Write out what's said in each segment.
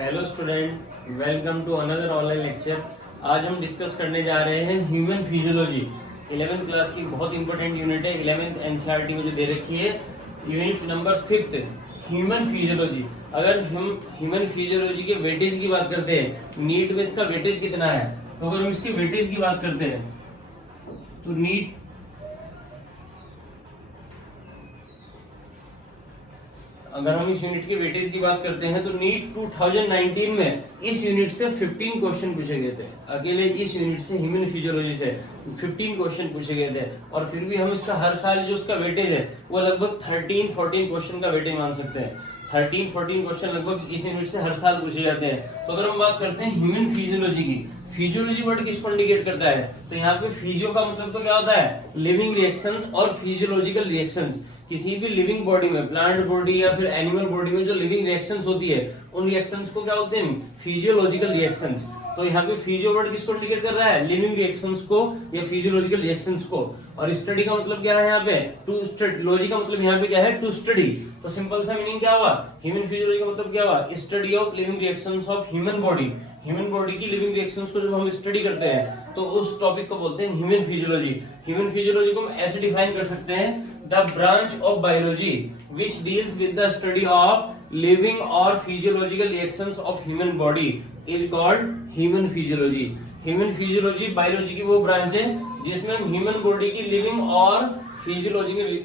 Hello student, welcome to another online lecture. आज हम discuss करने जा रहे हैं ह्यूमन फिजियोलॉजी। 11th क्लास की बहुत इंपॉर्टेंट यूनिट है। 11th एनसीईआरटी में जो दे रखी है, यूनिट नंबर 5 ह्यूमन फिजियोलॉजी। अगर हम ह्यूमन फिजियोलॉजी के वेटेज की बात करते हैं, नीट में इसका वेटेज कितना है, तो अगर हम इसके वेटेज की बात करते हैं तो नीट अगर हम इस यूनिट के वेटेज की बात करते हैं तो नीट 2019 में इस यूनिट से 15 क्वेश्चन पूछे गए थे। अकेले इस यूनिट से ह्यूमन फिजियोलॉजी से 15 क्वेश्चन पूछे गए थे, और फिर भी हम इसका हर साल जो उसका वेटेज है वो लगभग 13-14 क्वेश्चन का वेटेज मान सकते हैं। 13-14 क्वेश्चन लगभग इस यूनिट से हर साल पूछे जाते हैं। तो अगर हम बात करते हैं ह्यूमन फिजियोलॉजी की, फिजियोलॉजी वर्ड किसको इंडिकेट करता है, तो यहाँ पे फिजियो का मतलब तो क्या होता है, लिविंग रिएक्शंस, और फिजियोलॉजिकल रिएक्शंस। किसी भी लिविंग बॉडी में, प्लांट बॉडी या फिर एनिमल बॉडी में जो लिविंग रिएक्शंस होती है, उन रिएक्शंस को क्या होते हैं, फिजियोलॉजिकल रिएक्शंस। तो यहाँ पे फिजियो वर्ड किसको इंडिकेट कर रहा है, लिविंग रिएक्शंस को या फिजियोलॉजिकल रिएक्शंस को। और स्टडी का मतलब क्या है यहाँ पे, टू स्टडी। लॉजी का मतलब यहाँ पे क्या है, टू स्टडी। तो सिंपल सा मीनिंग क्या हुआ, ह्यूमन फिजियोलॉजी का मतलब क्या हुआ, study of living reactions of human body. Human body की लिविंग रिएक्शंस को जब हम स्टडी करते हैं तो उस टॉपिक को बोलते हैं ह्यूमन फिजियोलॉजी। ह्यूमन फिजियोलॉजी को हम ऐसे डिफाइन कर सकते हैं, the branch of biology which deals with the study of living और physiological reactions of human body is called human physiology. Human physiology biology की वो ब्रांच है जिसमें हम ह्यूमन बॉडी की लिविंग और फिजियोलॉजिकल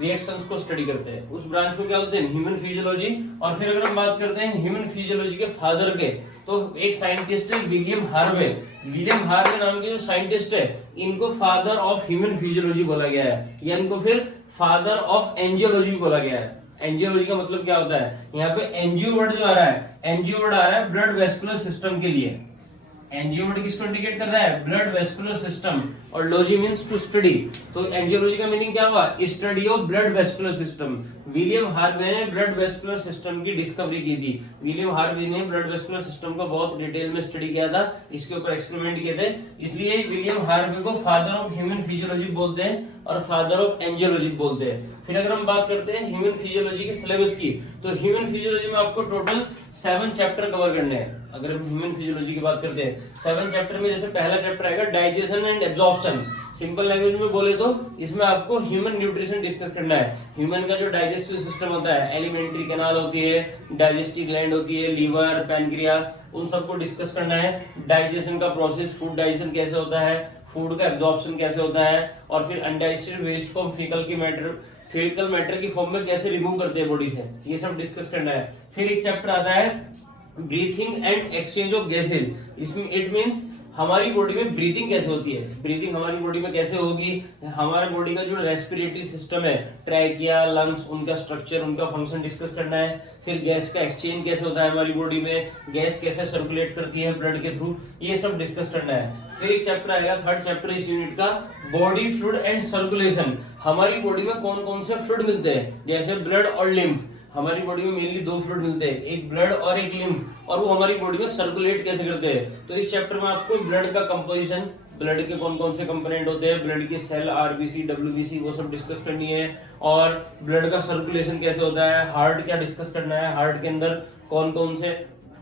रिएक्शंस को स्टडी करते हैं। उस ब्रांच को क्या बोलते हैं, ह्यूमन फिजियोलॉजी। और फिर अगर हम बात करते हैं ह्यूमन फिजियोलॉजी के फादर के, तो एक साइंटिस्ट है विलियम हार्वे। विलियम हार्वे नाम के जो साइंटिस्ट है, इनको फादर ऑफ ह्यूमन फिजियोलॉजी बोला गया है, या इनको फिर फादर ऑफ एंजियोलॉजी बोला गया है। एंजियोलॉजी का मतलब क्या होता है, यहाँ पे एनजीओ वर्ड जो आ रहा है, एनजीओ वर्ड आ रहा है ब्लड वेस्कुलर सिस्टम के लिए। एनजीओ वर्ड किसको इंडिकेट कर रहा है, ब्लड वेस्कुलर सिस्टम, और लॉजी मींस टू स्टडी। तो एंजियोलॉजी का मीनिंग क्या हुआ, study of blood vascular system. William Harvey ने ब्लड वेस्कुलर सिस्टम की डिस्कवरी की थी। विलियम हार्वे ने ब्लड वेस्कुलर सिस्टम को बहुत डिटेल में स्टडी किया था, इसके ऊपर एक्सपेरिमेंट किए थे, इसलिए विलियम हार्वे को फादर ऑफ ह्यूमन फिजियोलॉजी बोलते हैं और फादर ऑफ एंजियोलॉजी बोलते हैं। फिर अगर हम बात करते हैं ह्यूमन फिजियोलॉजी के सिलेबस की, तो ह्यूमन फिजियोलॉजी में आपको टोटल 7 चैप्टर कवर करने हैं। अगर हम ह्यूमन फिजियोलॉजी की बात करते हैं 7 चैप्टर में, जैसे पहला चैप्टर आएगा digestion and absorption. Simple language में बोले तो इसमें आपको ह्यूमन न्यूट्रिशन डिस्कस करना है। ह्यूमन का जो डाइजेस्टिव सिस्टम होता है, एलिमेंट्री कैनाल होती है, डाइजेस्टिव ग्लैंड होती है, लीवर, पैनक्रियास, उन सबको डिस्कस करना है। डाइजेशन का प्रोसेस, फूड डाइजेशन कैसे होता है, फूड का एब्जॉर्प्शन कैसे होता है, और फिर अनडाइजेस्टेड वेस्ट को फीकल मैटर की फॉर्म में कैसे रिमूव करते हैं बॉडी से, ये सब डिस्कस करना है। फिर एक चैप्टर आता है breathing and exchange of gases. इसमें इट मींस हमारी बॉडी में ब्रीथिंग कैसे होती है, ब्रीथिंग हमारी बॉडी में कैसे होगी, हमारे बॉडी का जो रेस्पिरेटरी सिस्टम है, ट्रैकिया, लंग्स, उनका स्ट्रक्चर, उनका फंक्शन डिस्कस करना है। फिर गैस का एक्सचेंज कैसे होता है हमारी बॉडी में, गैस कैसे सर्कुलेट करती है ब्लड के थ्रू, ये सब डिस्कस करना है। फिर एक चैप्टर आएगा, थर्ड चैप्टर इस यूनिट का, बॉडी फ्लूइड एंड सर्कुलेशन। हमारी बॉडी में कौन कौन से फ्लूइड मिलते हैं, जैसे ब्लड और लिम्फ। हमारी बॉडी में मेनली 2 फ्लूइड मिलते हैं, एक ब्लड और एक लिम्फ, और वो हमारी बॉडी में सर्कुलेट कैसे करते हैं। तो इस चैप्टर में आपको ब्लड का कंपोजिशन, ब्लड के कौन कौन से कंपोनेंट होते हैं, ब्लड के सेल, आरबीसी, डब्ल्यूबीसी, वो सब डिस्कस करनी है। और ब्लड का सर्कुलेशन कैसे होता है, हार्ट क्या डिस्कस करना है, हार्ट के अंदर कौन कौन से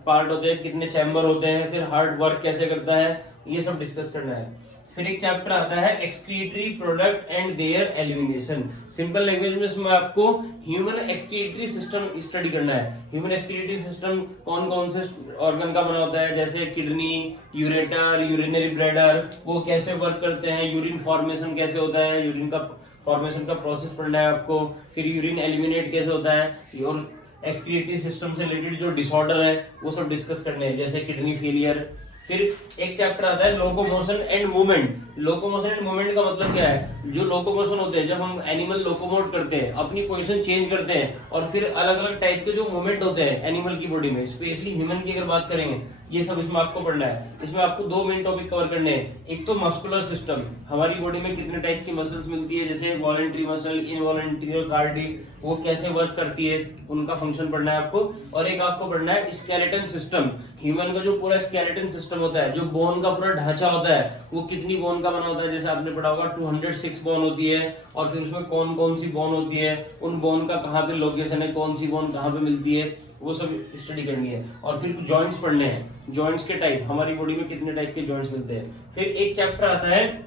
पार्ट होते हैं, कितने चैम्बर होते हैं, फिर हार्ट वर्क कैसे करता है, ये सब डिस्कस करना है। फिर एक चैप्टर आता है excretory product and there elimination. Simple language में इसमें आपको ह्यूमन एक्सक्रीटरी सिस्टम स्टडी करना है। ह्यूमन एक्सक्रीटरी सिस्टम कौन कौन से ऑर्गन का बना होता है, जैसे किडनी, यूरेटर, यूरिनरी ब्लैडर, वो कैसे वर्क करते हैं, यूरिन फॉर्मेशन कैसे होता है, यूरिन का फॉर्मेशन का प्रोसेस पढ़ना है आपको। फिर यूरिन एलिमिनेट कैसे होता है, और एक्सक्रीटरी सिस्टम से रिलेटेड जो डिसऑर्डर है वो सब डिस्कस करने हैं, जैसे किडनी फेलियर। फिर एक चैप्टर आता है locomotion and movement. Locomotion and movement का मतलब क्या है, जो लोकोमोशन होते हैं, जब हम एनिमल लोकोमोट करते हैं, अपनी पोजीशन चेंज करते हैं, और फिर अलग अलग टाइप के जो मूवमेंट होते हैं एनिमल की बॉडी में, स्पेशली ह्यूमन की अगर बात करेंगे, ये सब इसमें आपको पढ़ना है। इसमें आपको 2 मेन टॉपिक कवर करने हैं। एक तो मस्कुलर सिस्टम, हमारी बॉडी में कितने टाइप की मसल्स मिलती है, जैसे वॉलंटरी मसल, इनवॉलंटरी और कार्डिक, वो कैसे वर्क करती है, उनका फंक्शन पढ़ना है आपको। और एक आपको पढ़ना है स्केलेटन सिस्टम। ह्यूमन का जो पूरा स्केलेटन सिस्टम होता है, जो बोन का पूरा ढांचा होता है, वो कितनी बोन का बना होता है, जैसे आपने पढ़ा होगा 206 बोन होती है, और फिर उसमें कौन कौन सी बोन होती है, उन बोन का कहाँ पे लोकेशन है, कौन सी बोन कहाँ पे मिलती है, वो सब स्टडी करनी है। और फिर जॉइंट्स पढ़ने हैं, जॉइंट्स के टाइप, हमारी बॉडी में कितने टाइप के जॉइंट्स मिलते हैं। फिर एक चैप्टर आता है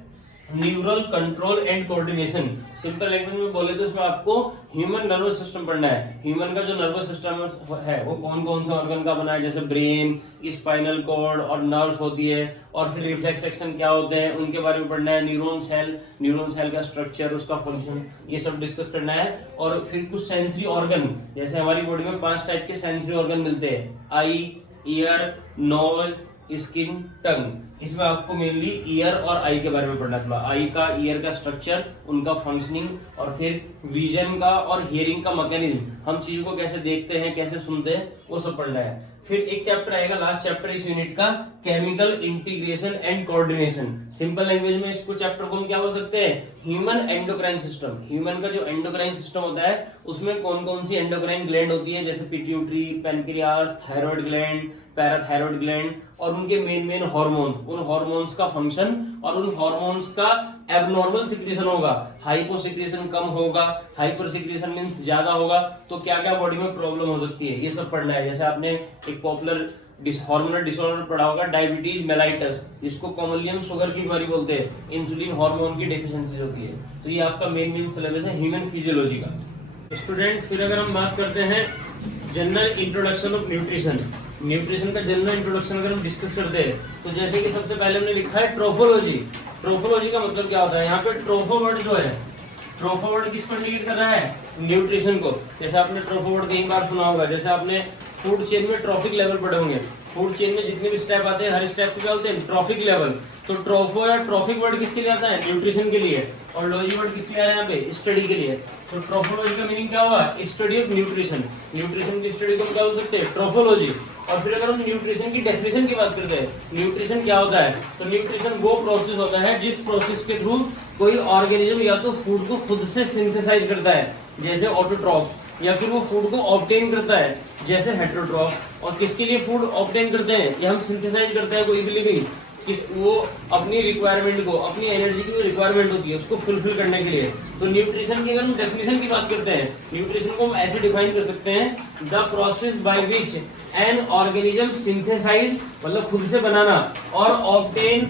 neural control and coordination. Simple language में बोले तो इसमें आपको ह्यूमन नर्वस सिस्टम पढ़ना है। ह्यूमन का जो नर्वस सिस्टम है वो कौन कौन से ऑर्गन का बना है, जैसे ब्रेन, स्पाइनल कॉर्ड और नर्व्स होती है, और फिर रिफ्लेक्स सेक्शन क्या होते हैं उनके बारे में पढ़ना है। न्यूरॉन सेल का स्ट्रक्चर, उसका फंक्शन, ये सब डिस्कस करना है। और फिर कुछ सेंसरी ऑर्गन, जैसे हमारी बॉडी में 5 टाइप के सेंसरी ऑर्गन मिलते हैं, आई, ईयर, नोज, स्किन, टंग। इसमें आपको मेनली ईयर और आई के बारे में पढ़ना है। थोड़ा आई का, ईयर का स्ट्रक्चर, उनका फंक्शनिंग, और फिर विजन का और हियरिंग का मैकेनिज्म, हम चीजों को कैसे देखते हैं, कैसे सुनते हैं, वो सब पढ़ना है। फिर एक चैप्टर आएगा, लास्ट चैप्टर इस यूनिट का, chemical integration and coordination. Simple language में इसको चैप्टर को हम क्या बोल सकते हैं, ह्यूमन एंडोक्राइन सिस्टम। ह्यूमन का जो एंडोक्राइन सिस्टम होता है उसमें कौन कौन सी एंडोक्राइन ग्लैंड होती है, जैसे pituitary, pancreas, thyroid gland, parathyroid gland, और उनके मेन हार्मोन्स, उन हार्मोन्स का फंक्शन, और उन हार्मोन्स का एबनॉर्मल सिक्रीशन होगा, हाइपो सिक्रीशन कम होगा, हाइपर सिक्रीशन मींस ज्यादा होगा, तो क्या क्या बॉडी में प्रॉब्लम हो सकती है, ये सब पढ़ना है। जैसे आपने एक पॉपुलर हार्मोनल डिसऑर्डर पढ़ा होगा, डायबिटीज मेलाइटस, जिसको कॉमनली हम शुगर की बीमारी बोलते हैं, इंसुलिन हार्मोन की डेफिशिएंसी होती है। तो ये आपका मेन सिलेबस है ह्यूमन फिजियोलॉजी का। स्टूडेंट, फिर अगर हम बात करते हैं general introduction of nutrition, nutrition का जनरल इंट्रोडक्शन अगर हम डिस्कस करते हैं, तो जैसे कि सबसे पहले हमने लिखा है ट्रोफोलॉजी। ट्रोफोलॉजी का मतलब क्या होता है, यहाँ पे ट्रोफो वर्ड जो है, ट्रोफो वर्ड किसको इंडिकेट कर रहा है, न्यूट्रिशन को। जैसे आपने ट्रोफो वर्ड कई बार सुना होगा, जैसे आपने फूड चेन में ट्रॉफिक लेवल पढ़े होंगे। फूड चेन में जितने भी स्टेप आते हैं, हर स्टेप को क्या बोलते हैं, ट्रॉफिक लेवल। तो ट्रोफो या ट्रॉफिक वर्ड किसके लिए आता है, न्यूट्रिशन के लिए, और लॉजी वर्ड किसके लिए आया है यहाँ पे, स्टडी के लिए। तो ट्रोफोलॉजी का मीनिंग क्या हुआ, स्टडी ऑफ न्यूट्रिशन। न्यूट्रिशन की स्टडी को क्या बोल सकते हैं, ट्रोफोलॉजी। और फिर अगर हम न्यूट्रिशन की डेफिनेशन की बात करते हैं, न्यूट्रिशन क्या होता है, तो न्यूट्रिशन वो प्रोसेस होता है जिस प्रोसेस के थ्रू कोई ऑर्गेनिज्म या तो फूड को खुद से सिंथेसाइज करता है, जैसे ऑटोट्रॉफ्स, या फिर वो फूड को ऑब्टेन करता है, जैसे हेटेरोट्रॉफ। और किसके लिए फूड ऑब्टेन करते हैं, ये हम सिंथेसाइज करते हैं कोई भी लिविंग, किस वो अपनी रिक्वायरमेंट को, अपनी एनर्जी की जो रिक्वायरमेंट होती है उसको फुलफिल करने के लिए। तो न्यूट्रिशन की अगर हम डेफिनेशन की बात करते हैं, न्यूट्रिशन को हम ऐसे डिफाइन कर सकते हैं, the process by which an organism synthesise, मतलब खुद से बनाना, और obtain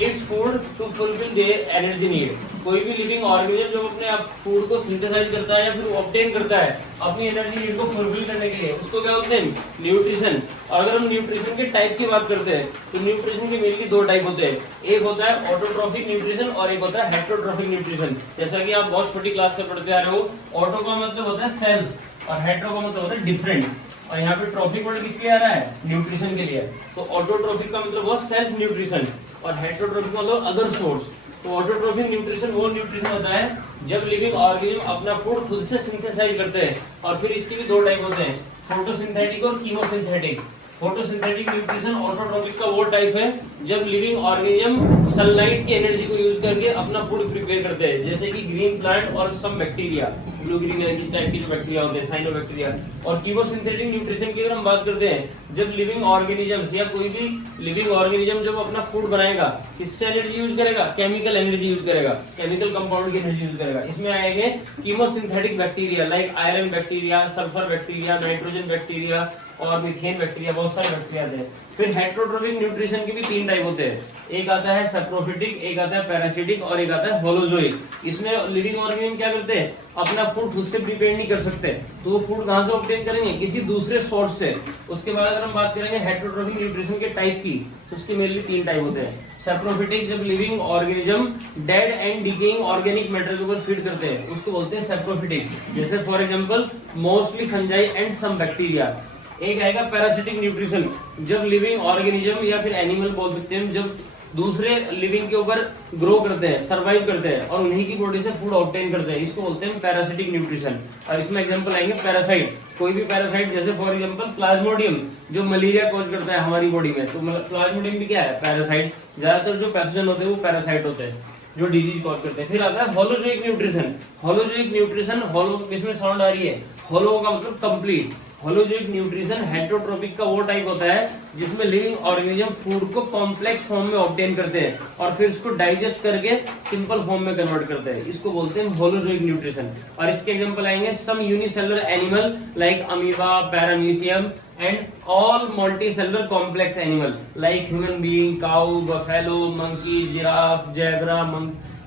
its food to fulfil their energy need. कोई भी लिविंग ऑर्गेनिज्म जो अपने आप फूड को सिंथेसाइज करता है या फिर ऑब्टेन करता है अपनी एनर्जी नीड को फुलफिल करने के लिए, उसको क्या बोलते हैं, न्यूट्रिशन। और अगर हम न्यूट्रिशन के टाइप की बात करते हैं, तो न्यूट्रिशन के मेनली 2 टाइप होते हैं, एक होता है ऑटोट्रॉफिक न्यूट्रिशन और एक होता है हेटेरोट्रॉफिक न्यूट्रिशन। जैसा कि आप बहुत छोटी क्लास से पढ़ते आ रहे हो, ऑटो का मतलब होता है सेल्फ और हेटेरो का मतलब होता है डिफरेंट। और यहाँ पे ट्रॉफिक वर्ड किसके लिए आ रहा है, न्यूट्रिशन के लिए। तो ऑटोट्रॉफिक का मतलब वो सेल्फ न्यूट्रिशन, और हेटेरोट्रॉफिक का मतलब अदर सोर्स। तो ऑटोट्रॉफिक न्यूट्रिशन वो न्यूट्रिशन होता है जब लिविंग ऑर्गेनिज्म अपना फूड खुद से सिंथेसाइज करते हैं। और फिर इसके भी 2 टाइप होते हैं, फोटोसिंथेटिक और कीमोसिंथेटिक। फोटोसिंथेटिक न्यूट्रिशन ऑटोट्रॉफिक का वो टाइप है जब लिविंग ऑर्गेनिज्म सनलाइट की एनर्जी को यूज करके अपना फूड प्रिपेयर करते हैं, जैसे कि ग्रीन प्लांट और सम बैक्टीरिया, ब्लू ग्रीन एनर्जी टाइप के जो बैक्टीरिया होते हैं, साइनोबैक्टीरिया। और कीमोसिंथेटिक न्यूट्रिशन की अगर हम बात करते हैं, जब लिविंग ऑर्गेनिज्म या कोई भी लिविंग ऑर्गेनिज्म जब अपना फूड बनाएगा, किससे एनर्जी यूज करेगा, केमिकल एनर्जी यूज करेगा, केमिकल कंपाउंड की एनर्जी यूज करेगा। इसमें आएंगे chemosynthetic bacteria like iron bacteria, sulphur bacteria, nitrogen bacteria और मीथेन बैक्टीरिया, बहुत सारे बैक्टीरिया आते हैं। फिर हेटेरोट्रॉफिक न्यूट्रिशन के भी 3 टाइप होते हैं, एक आता है सैप्रोफिटिक, एक आता है पैरासिटिक और एक आता है होलोजोइक। इसमें लिविंग ऑर्गेनिज्म क्या करते हैं, अपना फूड खुद से प्रिपेयर नहीं कर सकते, तो वो फूड कहां से ऑब्टेन करेंगे, किसी दूसरे सोर्स से। उसके बाद अगर हम बात करेंगे हेटेरोट्रॉफिक न्यूट्रिशन के टाइप की, तो उसके मेनली 3 टाइप होते हैं। सैप्रोफिटिक, जब living organism dead and decaying organic matter के ऊपर फीड करते हैं, उसको बोलते हैं सैप्रोफिटिक, जैसे for example mostly fungi and some bacteria. एक आएगा पैरासिटिक न्यूट्रिशन, जब लिविंग ऑर्गेनिज्म या फिर एनिमल बोल सकते हैं, जब दूसरे लिविंग के ऊपर ग्रो करते हैं, सर्वाइव करते हैं और उन्हीं की बॉडी से फूड ऑब्टेन करते हैं, इसको बोलते हैं पैरासिटिक न्यूट्रिशन। और इसमें एग्जांपल आएंगे पैरासाइट, कोई भी पैरासाइट, जैसे फॉर एग्जांपल प्लाज्मोडियम जो मलेरिया कॉज करता है हमारी बॉडी में, तो प्लाज्मोडियम भी क्या है, पैरासाइट। ज्यादातर जो पैथोजन होते हैं वो पैरासाइट होते हैं जो डिजीज कॉज करते हैं। फिर आता है होलोजोइक न्यूट्रिशन। होलोजोइक न्यूट्रिशन, होलो इसमें साउंड आ रही है, होलो का मतलब कंप्लीट, होलोजोइक न्यूट्रिशन हेटेरोट्रोपिक का वो टाइप होता है जिसमें लिविंग ऑर्गेनिज्म फूड को कॉम्प्लेक्स फॉर्म में ऑब्टेन करते हैं और फिर उसको डाइजेस्ट करके सिंपल फॉर्म में कन्वर्ट करते हैं, इसको बोलते हैं होलोजोइक न्यूट्रिशन। और इसके एग्जांपल आएंगे some unicellular animal like amoeba, paramecium and all multicellular complex animal like human being, cow, buffalo, monkey, giraffe, zebra,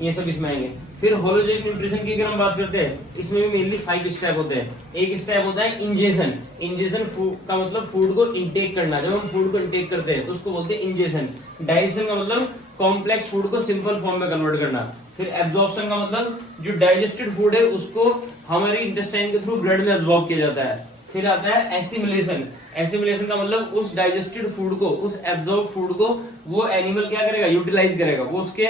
ये सब इसमें आएंगे। फिर होलोजोइक न्यूट्रिशन की अगर हम बात करते हैं, इसमें भी मेनली 5 स्टेप होते हैं। एक स्टेप होता है इंजेशन। इंजेशन का मतलब फूड को इंटेक करना। जब हम फूड को इंटेक करते हैं तो उसको बोलते हैं इंजेशन। डाइजेशन का मतलब कॉम्प्लेक्स फूड को सिंपल फॉर्म में कन्वर्ट करना। फिर एब्जॉर्प्शन का मतलब जो डाइजेस्टेड फूड है उसको हमारे इंटेस्टाइन के थ्रू ब्लड में एब्जॉर्ब किया जाता है। फिर आता है एसिमिलेशन। एसिमिलेशन का मतलब उस डाइजेस्टेड फूड को, उस एब्जॉर्ब फूड को वो एनिमल क्या करेगा, यूटिलाइज करेगा, वो उसके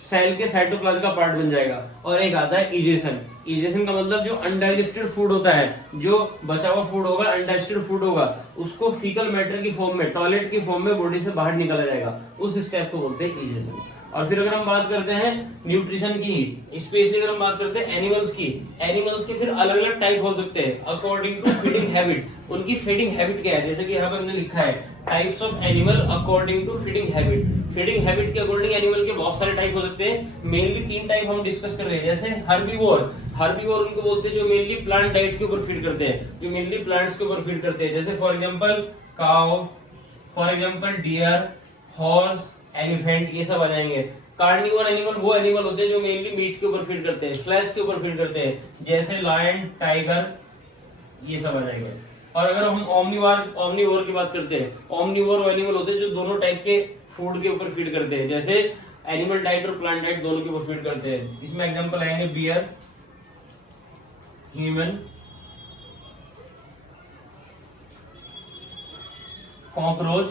सेल के साइटोप्लाज्म का पार्ट बन जाएगा। और एक आता है इजेशन। इजेशन का मतलब जो अनडाइजेस्टेड फूड होता है, जो बचा हुआ फूड होगा, अनडाइजेस्टेड फूड होगा, उसको फीकल मैटर की फॉर्म में, टॉयलेट की फॉर्म में बॉडी से बाहर निकाला जाएगा, उस स्टेप को बोलते हैं इजेशन। और फिर अगर हम बात करते हैं न्यूट्रिशन की, स्पेशली अगर हम बात करते हैं एनिमल्स के फिर अलग अलग टाइप हो सकते हैं अकॉर्डिंग टू फीडिंग हैबिट। उनकी फीडिंग हैबिट क्या है, जैसे कि यहाँ पर हमने लिखा है types of animal according to feeding habit. Feeding habit के अकॉर्डिंग एनिमल के बहुत सारे टाइप हो सकते हैं। मेनली 3 टाइप हम डिस्कस कर रहे हैं। जैसे हर्बीवोर उनको बोलते हैं जो मेनली प्लांट डाइट के ऊपर फीड करते हैं, जो मेनली प्लांट्स के ऊपर फीड करते हैं। जैसे for example cow, for example deer, horse, elephant, ये सब आ जाएंगे। कार्निवोर एनिमल वो एनिमल होते हैं जो मेनली मीट के ऊपर फीड करते हैं, फ्लैश के ऊपर फीड करते हैं, जैसे लायन, टाइगर, ये सब आ जाएंगे। और अगर हम ओमनीवोर की बात करते हैं, ओमनीवोर वो एनिमल होते हैं जो दोनों टाइप के फूड के ऊपर फीड करते हैं, जैसे एनिमल डाइट और प्लांट डाइट दोनों के ऊपर फीड करते हैं। इसमें एग्जांपल आएंगे bear, human, cockroach,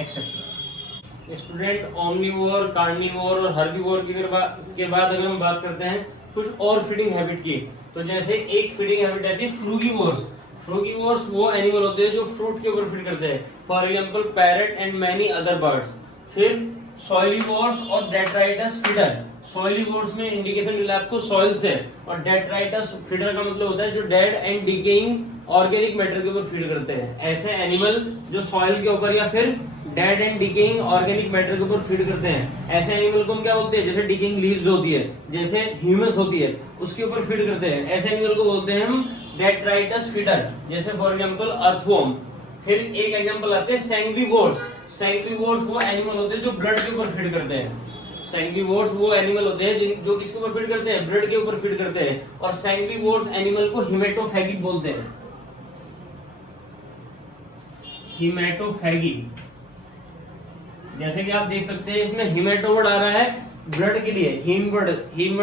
etcetera. Student omnivore, carnivore और हर्बीवोर के बाद अगर हम बात करते हैं कुछ और फीडिंग हैबिट की, तो जैसे एक फीडिंग हैबिट आती है फ्रूगीवोर्स। फ्रूगीवोर्स वो एनिमल होते हैं जो फ्रूट के ऊपर फीड करते हैं, for example parrot and many other birds. फिर सॉइलीवोर्स और डेट्राइटस फीडर। सॉइलीवोर्स में इंडिकेशन मिला आपको सॉइल से, और डेट्राइटस फीडर का मतलब होता है जो dead and decaying organic matter के ऊपर फीड करते हैं। ऐसे एनिमल जो सॉइल के ऊपर या फिर dead and decaying organic matter के ऊपर फीड करते हैं, ऐसे एनिमल को हम क्या बोलते हैं, जैसे डिकेइंग लीव्स होती है, जैसे ह्यूमस होती है, उसके ऊपर फीड करते हैं। ऐसे एनिमल को बोलते हैं हम डेट्राइटस फीडर, जैसे फॉर एग्जांपल अर्थवॉर्म। फिर एक एग्जांपल आते हैं सैंग्विवोर्स। सैंग्विवोर्स वो एनिमल होते हैं जो ब्लड के ऊपर फीड करते हैं। सैंग्विवोर्स वो एनिमल होते हैं जो किसके ऊपर फीड करते हैं, ब्लड के ऊपर फीड करते हैं। और सैंग्विवोर्स एनिमल को हिमेटोफैगी बोलते हैं। हिमेटोफैगी, जैसे कि आप देख सकते हैं इसमें हिमेटो वर्ड आ रहा है ब्लड के लिए, हीम वर्ड आ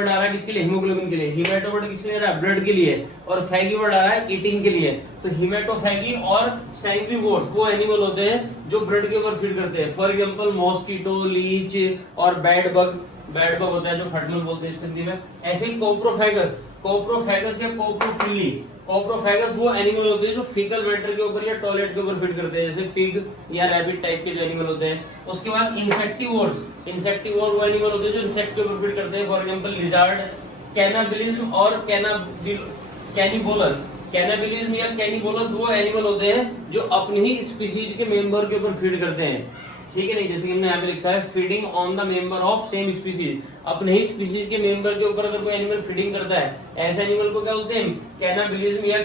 रहा है किसके लिए, हीमोग्लोबिन के लिए। हिमेटो वर्ड किसके लिए आ रहा है, ब्लड के लिए। और फैगी वर्ड आ रहा है ईटिंग के लिए। तो हिमेटोफैगी और सैंग्विवोर्स वो एनिमल होते हैं जो ब्लड के ऊपर फीड करते हैं। फॉर एग्जांपल मॉस्किटो, लीच और बैड बग होता है जो खटमल बोलते हैं इस हिंदी में। ऐसे ही कोप्रोफैगस या कोप्रोफैगस वो एनिमल होते हैं जो फीकल मैटर के ऊपर या टॉयलेट के ऊपर फीड करते हैं, जैसे पिग या रैबिट टाइप के जो एनिमल होते हैं। उसके बाद इंसेक्टिवोर वो एनिमल होते हैं जो इंसेक्ट के ऊपर फीड करते हैं, फॉर एग्जांपल लिजार्ड। कैनाबिलिज्म और कैनिबलिज्म या कैनिबोलस वो एनिमल होते हैं जो अपनी ही स्पीशीज के मेंबर के ऊपर फीड करते हैं, ठीक है नहीं। जैसे कि हमने यहाँ पे लिखा है feeding on the member of same species. अपने ही स्पीशीज के मेंबर के ऊपर अगर कोई एनिमल फीडिंग करता है, ऐसे एनिमल को क्या बोलते हैं, कैनाबिलिज्म या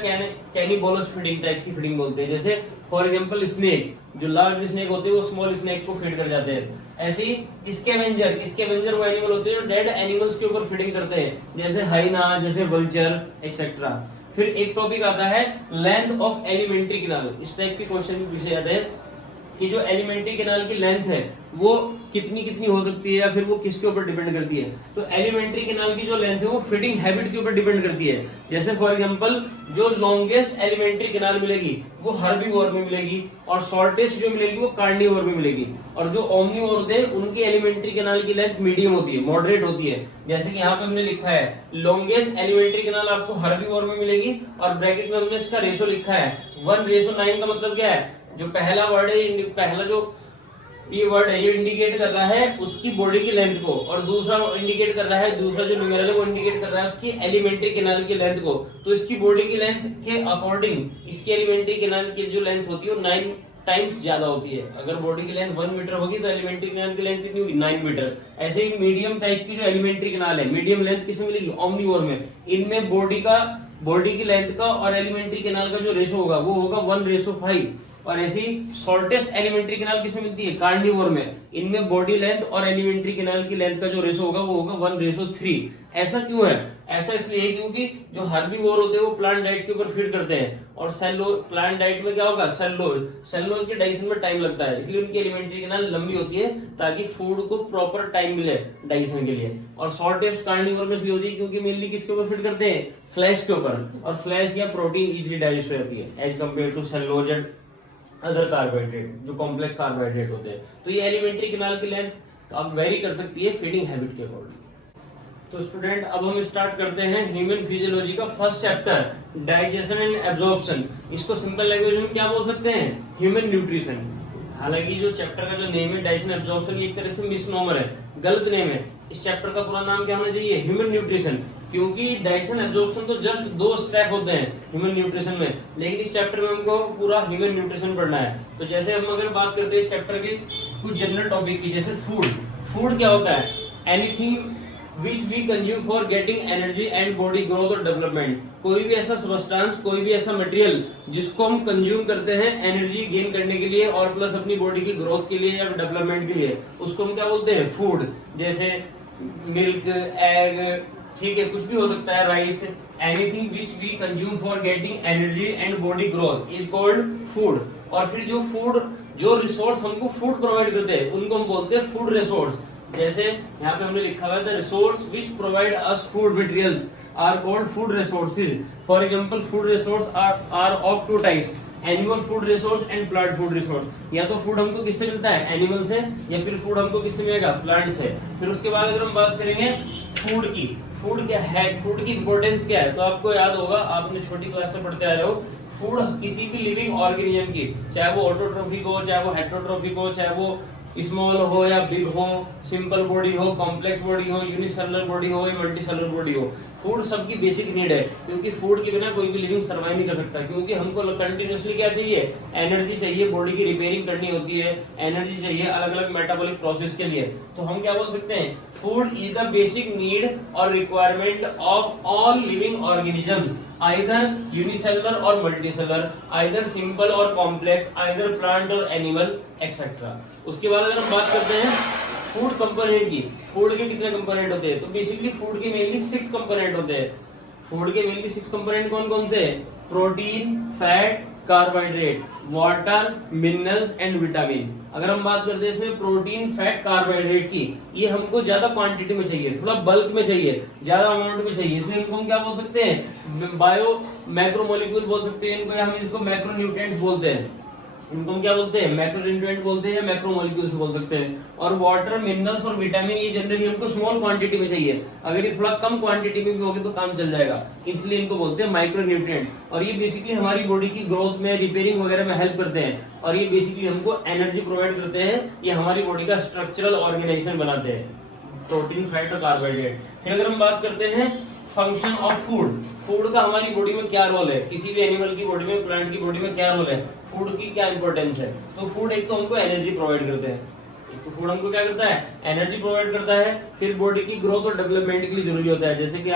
कैनिबोलस फीडिंग टाइप की फीडिंग बोलते हैं। जैसे फॉर एग्जांपल स्नेक, जो लार्ज स्नेक होते हैं वो स्मॉल स्नेक को फीड कर जाते हैं। ऐसे ही स्कैवेंजर वो एनिमल होते हैं जो डेड एनिमल्स के ऊपर फीडिंग करते हैं, जैसे हाइना, जैसे वल्चर, एक्सेट्रा। फिर एक टॉपिक आता है लेंथ ऑफ एलिमेंट्री कैनाल। इस टाइप के क्वेश्चन भी पूछे जाते हैं कि जो एलिमेंट्री कैनाल की लेंथ है वो कितनी हो सकती है या फिर वो किसके ऊपर डिपेंड करती है। तो एलिमेंट्री कैनाल की जो लेंथ है वो फीडिंग हैबिट के ऊपर डिपेंड करती है। जैसे फॉर एग्जांपल जो लॉन्गेस्ट एलिमेंट्री कैनाल मिलेगी वो हर्बीवोर में मिलेगी, और शॉर्टेस्ट जो मिलेगी वो कार्निवोर में मिलेगी। और जो ओमनीवोर होते हैं उनकी एलिमेंट्री कैनाल की लेंथ मीडियम होती है, मॉडरेट होती है। जैसे कि यहाँ पे हमने लिखा है लॉन्गेस्ट एलिमेंट्री कैनाल आपको हर्बीवोर में मिलेगी, और ब्रैकेट में हमने इसका रेशो लिखा है 1:9। का मतलब क्या है, जो पहला वर्ड है, पहला जो पी वर्ड है, ये इंडिकेट कर रहा है उसकी बॉडी की लेंथ को, और दूसरा इंडिकेट कर रहा है, दूसरा जो न्यूमेरल है वो इंडिकेट कर रहा है उसकी एलिमेंट्री कैनाल की लेंथ को। तो इसकी बॉडी की लेंथ के अकॉर्डिंग इसकी एलिमेंट्री कैनाल की जो लेंथ होती है वो 9 टाइम्स ज्यादा होती है। अगर बॉडी की लेंथ 1 मीटर होगी तो एलिमेंट्री कैनाल की लेंथ कितनी होगी, 9 मीटर। ऐसे ही मीडियम टाइप की जो एलिमेंट्री कैनाल है, मीडियम लेंथ किसमें मिलेगी, ओमनिवोर में। इनमें बॉडी की लेंथ का और एलिमेंट्री कैनाल का जो रेशो होगा वो होगा 1:5। और ऐसी शॉर्टेस्ट एलिमेंट्री कैनाल किसमें मिलती है, कार्निवोर में। इनमें बॉडी लेंथ और एलिमेंट्री कैनाल की लेंथ का जो रेशो होगा वो होगा 1:3। ऐसा क्यों है, ऐसा इसलिए क्योंकि जो हर्बीवोर होते हैं वो प्लांट डाइट के ऊपर फीड करते हैं, और प्लांट डाइट में क्या होगा, सेलुलोज के डाइजेशन में टाइम लगता है, इसलिए उनकी एलिमेंट्री कैनाल लंबी होती है ताकि फूड को प्रॉपर टाइम मिले डाइजेशन के लिए। और शॉर्टेस्ट कार्निवोर में इसलिए होती है क्योंकि मेनली किसके ऊपर फीड करते हैं, फ्लैश के ऊपर, और फ्लैश या प्रोटीन इजिली डाइजेस्ट हो जाती है as compared to cellulose and other carbohydrate, जो कॉम्प्लेक्स कार्बोहाइड्रेट होते हैं। तो ये एलिमेंट्री कैनाल की लेंथ तो अब वेरी कर सकती है फीडिंग हैबिट के अकॉर्डिंग। तो स्टूडेंट अब हम स्टार्ट करते हैं ह्यूमन फिजियोलॉजी का first chapter, digestion and absorption. इसको सिंपल लैंग्वेज में क्या बोल सकते हैं, ह्यूमन न्यूट्रिशन। हालांकि जो चैप्टर का जो नेम है डाइजेशन एब्जॉर्प्शन एक तरह से मिसनोमर है, गलत नेम है। इस चैप्टर का पूरा नाम क्या होना चाहिए, ह्यूमन न्यूट्रिशन, क्योंकि डाइजेशन एब्जॉर्प्शन तो जस्ट 2 स्टेप होते हैं ह्यूमन न्यूट्रिशन में, लेकिन इस चैप्टर में हमको पूरा ह्यूमन न्यूट्रिशन पढ़ना है। तो जैसे हम अगर बात करते हैं इस चैप्टर के कुछ जनरल टॉपिक की, जैसे फूड क्या होता है, anything which we consume for getting energy and body growth और डेवलपमेंट। कोई भी ऐसा सब्सटेंस, कोई भी ऐसा मटेरियल जिसको हम कंज्यूम करते हैं एनर्जी गेन करने के लिए और प्लस अपनी बॉडी की ग्रोथ के लिए या डेवलपमेंट के लिए, उसको हम क्या बोलते हैं, फूड। जैसे मिल्क, एग, ठीक है, कुछ भी हो सकता है, rice, anything which we consume for getting energy and body growth is called food. और फिर जो रिसोर्स हमको फूड प्रोवाइड करते हैं उनको हम बोलते हैं फूड रिसोर्स। जैसे यहाँ पे हमने लिखा हुआ है the resource which provide us food materials are called food resources. For example food resource are of 2 types, animal food resource and plant food resource. या तो फूड हमको किससे मिलता है, एनिमल से, या फिर फूड हमको किससे मिलेगा, प्लांट से। फिर उसके बाद अगर हम बात करेंगे फूड की, फूड क्या है, फूड की इंपॉर्टेंस क्या है, तो आपको याद होगा, आपने छोटी क्लास से पढ़ते आ रहे हो, फूड किसी भी लिविंग ऑर्गेनिज्म की, चाहे वो ऑटोट्रोफिक हो, चाहे वो हेटरोट्रोफिक हो, चाहे वो स्मॉल हो या बिग हो, सिंपल बॉडी हो, कॉम्प्लेक्स बॉडी हो, यूनिसेलुलर बॉडी हो या मल्टीसेलुलर बॉडी हो, फूड सबकी बेसिक नीड है। क्योंकि फूड के बिना कोई भी लिविंग सर्वाइव नहीं कर सकता, क्योंकि हमको कंटिन्यूअसली क्या चाहिए, एनर्जी चाहिए, बॉडी की रिपेयरिंग करनी होती है, एनर्जी चाहिए अलग अलग मेटाबॉलिक प्रोसेस के लिए। तो हम क्या बोल सकते हैं, food is the basic need और requirement of all living organisms, either unicellular और मल्टीसेलुलर, आइदर सिंपल और कॉम्प्लेक्स, आइदर प्लांट और एनिमल एक्सेट्रा। उसके बाद अगर हम बात करते हैं फूड कंपोनेंट की, फूड के कितने कंपोनेंट होते हैं, तो बेसिकली फूड के मेनली 6 कंपोनेंट होते हैं। फूड के मेनली 6 कंपोनेंट कौन कौन से हैं, protein, fat, carbohydrate, water, minerals and vitamin. अगर हम बात करते हैं इसमें प्रोटीन, फैट, कार्बोहाइड्रेट की, ये हमको ज्यादा क्वांटिटी में चाहिए, थोड़ा बल्क में चाहिए, ज्यादा अमाउंट में चाहिए, इसलिए इनको हम क्या बोल सकते हैं, बायो मैक्रोमोलिक्यूल बोल सकते हैं इनको, या हम इसको मैक्रोन्यूट्रिएंट्स बोलते हैं। इनको हम क्या बोलते हैं, मैक्रोन्यूट्रिएंट बोलते हैं या मैक्रोमोलिक्यूल्स बोल सकते हैं। और वाटर, मिनरल्स और विटामिन ये जनरली हमको स्मॉल क्वांटिटी में चाहिए, अगर ये थोड़ा कम क्वांटिटी में भी होगी तो काम चल जाएगा, इसलिए इनको बोलते हैं माइक्रोन्यूट्रिएंट। और ये बेसिकली हमारी बॉडी की ग्रोथ में, रिपेयरिंग वगैरह में हेल्प करते हैं, और ये बेसिकली हमको एनर्जी प्रोवाइड करते हैं, ये हमारी बॉडी का स्ट्रक्चरल ऑर्गेनाइजेशन बनाते हैं, प्रोटीन, फैट और कार्बोहाइड्रेट। फिर अगर हम बात करते हैं फंक्शन ऑफ फूड, फूड का हमारी बॉडी में क्या रोल है, किसी भी एनिमल की बॉडी में, प्लांट की बॉडी में क्या रोल है, फूड की क्या इंपॉर्टेंस है। तो फूड एक तो हमको एनर्जी प्रोवाइड करते हैं, एक तो फूड हमको क्या करता है, एनर्जी प्रोवाइड करता है, फिर बॉडी की ग्रोथ और डेवलपमेंट के लिए जरूरी होता है। जैसे कि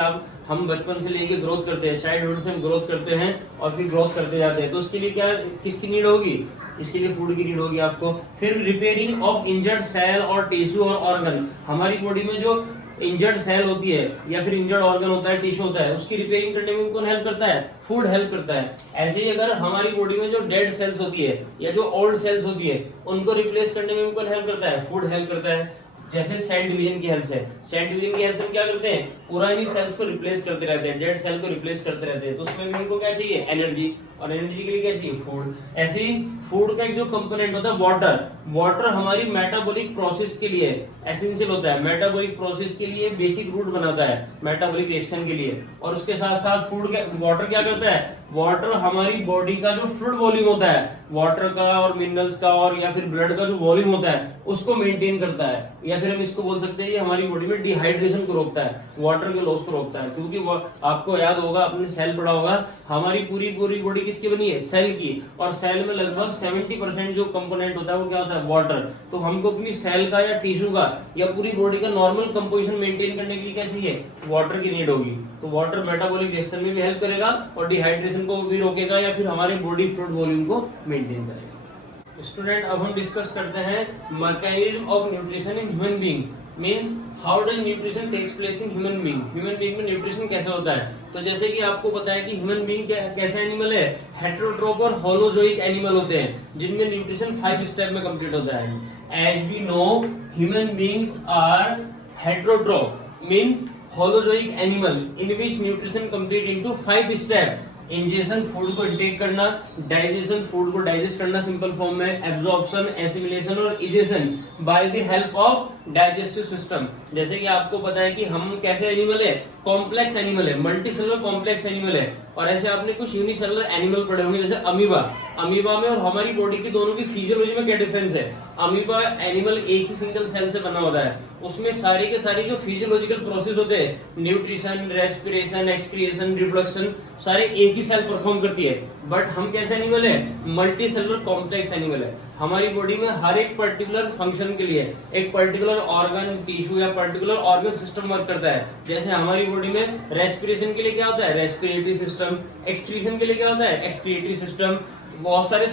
हम बचपन से लेके ग्रोथ करते हैं, चाइल्डहुड से ग्रोथ करते हैं और फिर ग्रोथ करते जाते हैं, तो उसके लिए क्या, किसकी नीड होगी, इसके लिए फूड की नीड होगी आपको। फिर रिपेयरिंग ऑफ इंजर्ड सेल और टिश्यू और ऑर्गन, हमारी बॉडी में जो इंजर्ड सेल होती है या फिर इंजर्ड ऑर्गन होता है, टिश्यू होता है, उसकी रिपेयरिंग करने में कौन हेल्प करता है, फूड हेल्प करता है। ऐसे ही अगर हमारी बॉडी में जो डेड सेल्स होती है या जो ओल्ड सेल्स होती है उनको रिप्लेस करने में कौन हेल्प करता है, फूड हेल्प करता है। जैसे सेल डिवीजन की हेल्प से, सेल डिवीजन की हेल्प से हम क्या करते हैं, पुरानी सेल्स को रिप्लेस करते रहते हैं, डेड सेल को रिप्लेस करते रहते हैं, तो उसमें भी हमको क्या चाहिए, एनर्जी। और एनर्जी के लिए क्या चाहिए, फूड। ऐसे ही फूड का एक जो कंपोनेंट होता है वाटर, वाटर हमारी मेटाबॉलिक प्रोसेस के लिए एसेंशियल होता है, मेटाबॉलिक प्रोसेस के लिए बेसिक रूट बनाता है मेटाबॉलिक रिएक्शन के लिए। और उसके साथ साथ फूड वाटर क्या करता है, वाटर हमारी बॉडी का जो फ्लूइड वॉल्यूम होता है वाटर का और मिनरल्स का और या फिर ब्लड का जो वॉल्यूम होता है उसको मेंटेन करता है, या फिर हम इसको बोल सकते हैं ये हमारी बॉडी में डिहाइड्रेशन को रोकता है, वाटर के लॉस को रोकता है। क्योंकि आपको याद होगा, आपने सेल पढ़ा होगा, हमारी पूरी बॉडी किसकी बनी है, सेल की, और सेल में लगभग 70% जो कंपोनेंट होता है वो क्या होता है, वाटर। तो हमको अपनी सेल का या टिश्यू का या पूरी बॉडी का नॉर्मल कंपोजिशन मेंटेन करने के लिए क्या चाहिए, वाटर की नीड होगी। तो वाटर मेटाबॉलिक रिएक्शन में भी हेल्प करेगा और डिहाइड्रेशन को भी रोकेगा या फिर हमारे बॉडी फ्लूइड वॉल्यूम को मेंटेन करेगा। स्टूडेंट, अब हम डिस्कस करते हैं mechanism of nutrition in human being, means how does nutrition takes place in human being. Human being में न्यूट्रिशन कैसे होता है, तो जैसे कि आपको पता है कि ह्यूमन बीइंग कैसा एनिमल है, हेटेरोट्रोफ और होलोजोइक एनिमल होते हैं, जिनमें न्यूट्रिशन 5 स्टेप में कंप्लीट होता है। As we know human beings are heterotroph, means holozoic animal in which nutrition complete into 5 step. Ingestion, food को इंटेक करना, डाइजेशन, फूड को डाइजेस्ट करना सिंपल फॉर्म में, एब्जॉर्प्शन, एसिमिलेशन और egestion by the help of digestive system. जैसे कि आपको पता है कि हम कैसे एनिमल है, कॉम्प्लेक्स एनिमल है, मल्टीसेलुलर कॉम्प्लेक्स एनिमल है। और ऐसे आपने कुछ यूनिसेलुलर एनिमल पढ़े होंगे जैसे अमीबा। अमीबा में और हमारी बॉडी की दोनों की फिजियोलॉजी में क्या डिफरेंस है, अमीबा एनिमल एक ही सिंगल सेल से बना होता है, उसमें सारी के सारी जो फिजियोलॉजिकल प्रोसेस होते हैं, न्यूट्रिशन, रेस्पिरेशन, एक्सक्रिएशन, रिप्रोडक्शन, सारे एक ही सेल परफॉर्म करती है। बट हम कैसे एनिमल है, मल्टी सेलुलर कॉम्प्लेक्स एनिमल है। हमारी बॉडी में हर एक पर्टिकुलर फंक्शन के लिए एक पर्टिकुलर ऑर्गन, टिश्यू या पर्टिकुलर ऑर्गन सिस्टम वर्क करता है। जैसे हमारी बॉडी में रेस्पिरेशन के लिए क्या होता है, रेस्पिरेटरी सिस्टम, एक्सक्रीशन के लिए क्या होता है, एक्सक्रिएटरी सिस्टम, बहुत सारे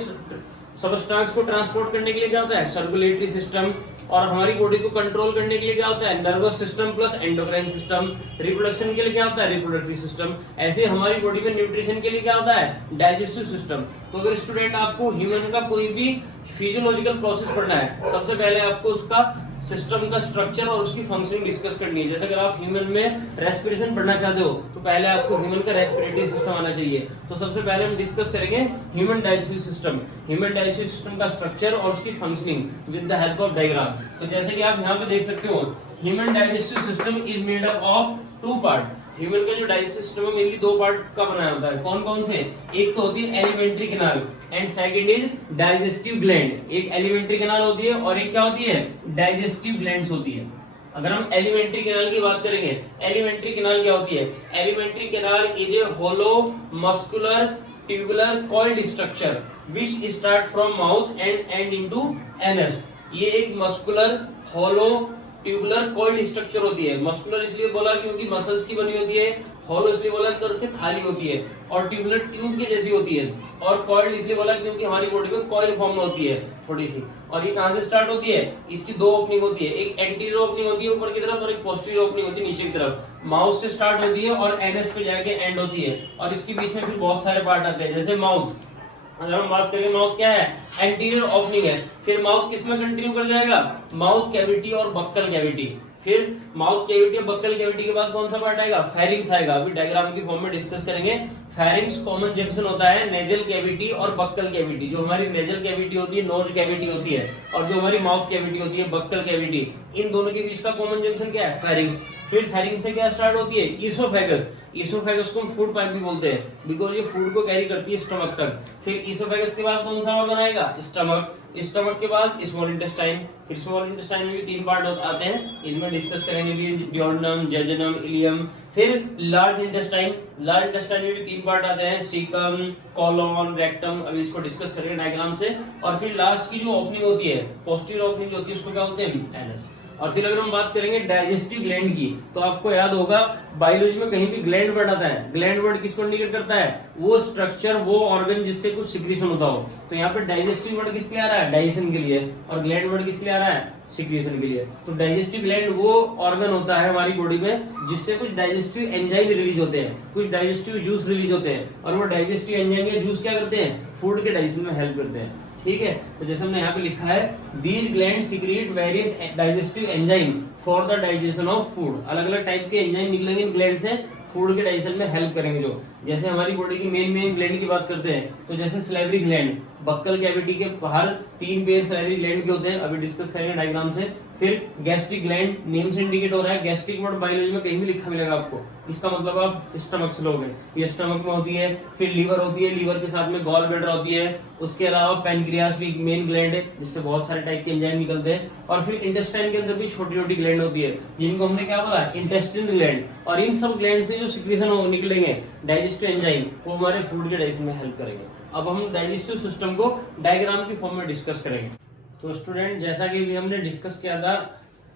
सबस्टेंस को ट्रांसपोर्ट करने के लिए क्या होता है, सर्कुलेटरी सिस्टम, और हमारी बॉडी को कंट्रोल करने के लिए क्या होता है, nervous system plus endocrine system, reproduction के लिए क्या होता है, रिप्रोडक्टिव सिस्टम। ऐसे हमारी बॉडी में न्यूट्रिशन के लिए क्या होता है, डाइजेस्टिव सिस्टम। तो अगर स्टूडेंट आपको ह्यूमन का कोई भी फिजियोलॉजिकल प्रोसेस पढ़ना है, सबसे पहले आपको उसका सिस्टम का स्ट्रक्चर और उसकी फंक्शनिंग डिस्कस करनी है। जैसे अगर आप ह्यूमन में रेस्पिरेशन पढ़ना चाहते हो तो पहले आपको ह्यूमन का रेस्पिरेटरी सिस्टम आना चाहिए। तो सबसे पहले हम डिस्कस करेंगे human digestive system, human digestive system का स्ट्रक्चर और उसकी functioning with the help of diagram. तो जैसे कि आप यहाँ पे देख सकते हो, human digestive system is made up of 2 part. Human का जो डाइजेस्टिव सिस्टम है मेनली 2 पार्ट का बनाया होता है। कौन कौन से, एक तो होती है alimentary canal and second is digestive gland. एक एलिमेंट्री कैनाल होती है और एक क्या होती है, डाइजेस्टिव ग्लैंड्स होती है। अगर हम एलिमेंट्री कैनाल की बात करेंगे, एलिमेंट्री कैनाल क्या होती है, alimentary canal is a hollow muscular tubular coiled structure which start from mouth and end into anus. ये एक muscular hollow tubular coiled structure होती है। मस्कुलर इसलिए बोला क्योंकि मसल्स की बनी होती है, होलो इसलिए बोला अंदर से खाली होती है, और ट्यूबुलर ट्यूब के जैसी होती है, और कॉइल्ड इसलिए बोला क्योंकि हमारी बॉडी में कॉइल फॉर्म होती है थोड़ी सी। और ये कहां से स्टार्ट होती है, इसकी 2 ओपनिंग होती है, एक एंटीरियर ओपनिंग होती है ऊपर की तरफ और एक पोस्टीरियर ओपनिंग होती है नीचे की तरफ। माउथ से स्टार्ट होती है और एनएस पे जाके एंड होती है, और इसके बीच में फिर बहुत सारे पार्ट आते हैं। जैसे माउथ, अगर हम बात करें माउथ क्या है, एंटीरियर ओपनिंग है। फिर माउथ किस में कंटिन्यू कर जाएगा, माउथ कैविटी और बक्कल कैविटी। फिर माउथ कैविटी और बक्कल कैविटी के बाद कौन सा पार्ट आएगा, फेरिंग्स आएगा। अभी डायग्राम की फॉर्म में डिस्कस करेंगे। फेरिंग्स कॉमन जंक्शन होता है नेजल कैविटी और बक्कल कैविटी। जो हमारी नेजल कैविटी होती है, नोज कैविटी होती है, और जो हमारी माउथ कैविटी होती है, बक्कल कैविटी, इन दोनों के बीच का कॉमन जंक्शन क्या है, फेरिंग्स। फिर फेरिंग्स से क्या स्टार्ट होती है, ईसोफेगस। ईसोफेगस को हम फूड पाइप भी बोलते हैं बिकॉज ये फूड को कैरी करती है स्टमक तक। फिर ईसोफेगस के बाद कौन सा ऑर्गन आएगा, स्टमक। स्टमक के बाद स्मॉल इंटेस्टाइन। फिर स्मॉल इंटेस्टाइन में भी 3 पार्ट आते हैं, इनमें डिस्कस करेंगे भी, ड्यूोडेनम, जेजुनम, इलियम। फिर लार्ज इंटेस्टाइन, लार्ज इंटेस्टाइन में भी 3 पार्ट आते हैं, सीकम, कोलोन, रेक्टम। अभी इसको डिस्कस करेंगे डायग्राम से। और फिर लास्ट की जो ओपनिंग होती है, पोस्टीरियर ओपनिंग जो होती है, उसको क्या बोलते हैं, एनस। और फिर अगर हम बात करेंगे डाइजेस्टिव ग्लैंड की, तो आपको याद होगा बायोलॉजी में कहीं भी ग्लैंड वर्ड आता है। ग्लैंड वर्ड किसको इंडिकेट करता है, वो स्ट्रक्चर, वो ऑर्गन जिससे कुछ सिक्रीशन होता हो। तो यहाँ पे डाइजेस्टिव वर्ड किसके लिए आ रहा है, डाइजेशन के लिए, और ग्लैंड वर्ड किसके लिए आ रहा है, सिक्रीशन के लिए। तो डाइजेस्टिव ग्लैंड वो ऑर्गन होता है हमारी बॉडी में जिससे कुछ डाइजेस्टिव एंजाइम रिलीज होते हैं, कुछ डाइजेस्टिव जूस रिलीज होते हैं, और वो डाइजेस्टिव एंजाइम या जूस क्या करते हैं, फूड के डाइजेशन में हेल्प करते हैं। ठीक है, तो जैसे हमने यहाँ पे लिखा है, these gland secret various digestive enzyme for the digestion of food. अलग अलग टाइप के एंजाइम निकलेंगे इन ग्लैंड से फूड के डाइजेशन में हेल्प करेंगे। जो जैसे हमारी बॉडी की मेन ग्लैंड की बात करते हैं तो जैसे सलेवरी ग्लैंड, बक्कल कैविटी के बाहर 3 पेयर सलेवरी ग्लैंड के होते हैं, अभी डिस्कस करेंगे डायग्राम से। फिर गैस्ट्रिक ग्लैंड, नेम से इंडिकेट हो रहा है, गैस्ट्रिक वर्ड बायोलॉजी में कहीं भी लिखा मिलेगा आपको, इसका मतलब आप स्टमक से लोगे, ये स्टमक में होती है। फिर लीवर होती है, लीवर के साथ में गॉल ब्लैडर होती है। उसके अलावा पैनक्रियास भी मेन ग्लैंड है जिससे बहुत सारे टाइप के एंजाइम निकलते हैं। और फिर इंटेस्टाइन के अंदर भी छोटी छोटी ग्लैंड होती है जिनको हमने क्या बोला, इंटेस्टाइन ग्लैंड। और इन सब ग्लैंड से जो सिक्रीशन निकलेंगे डाइजेस्टिव एंजाइम, वो हमारे फूड के डाइजेशन में हेल्प करेंगे। अब हम डाइजेस्टिव सिस्टम को डायग्राम की फॉर्म में डिस्कस करेंगे। तो स्टूडेंट, जैसा कि भी हमने डिस्कस किया था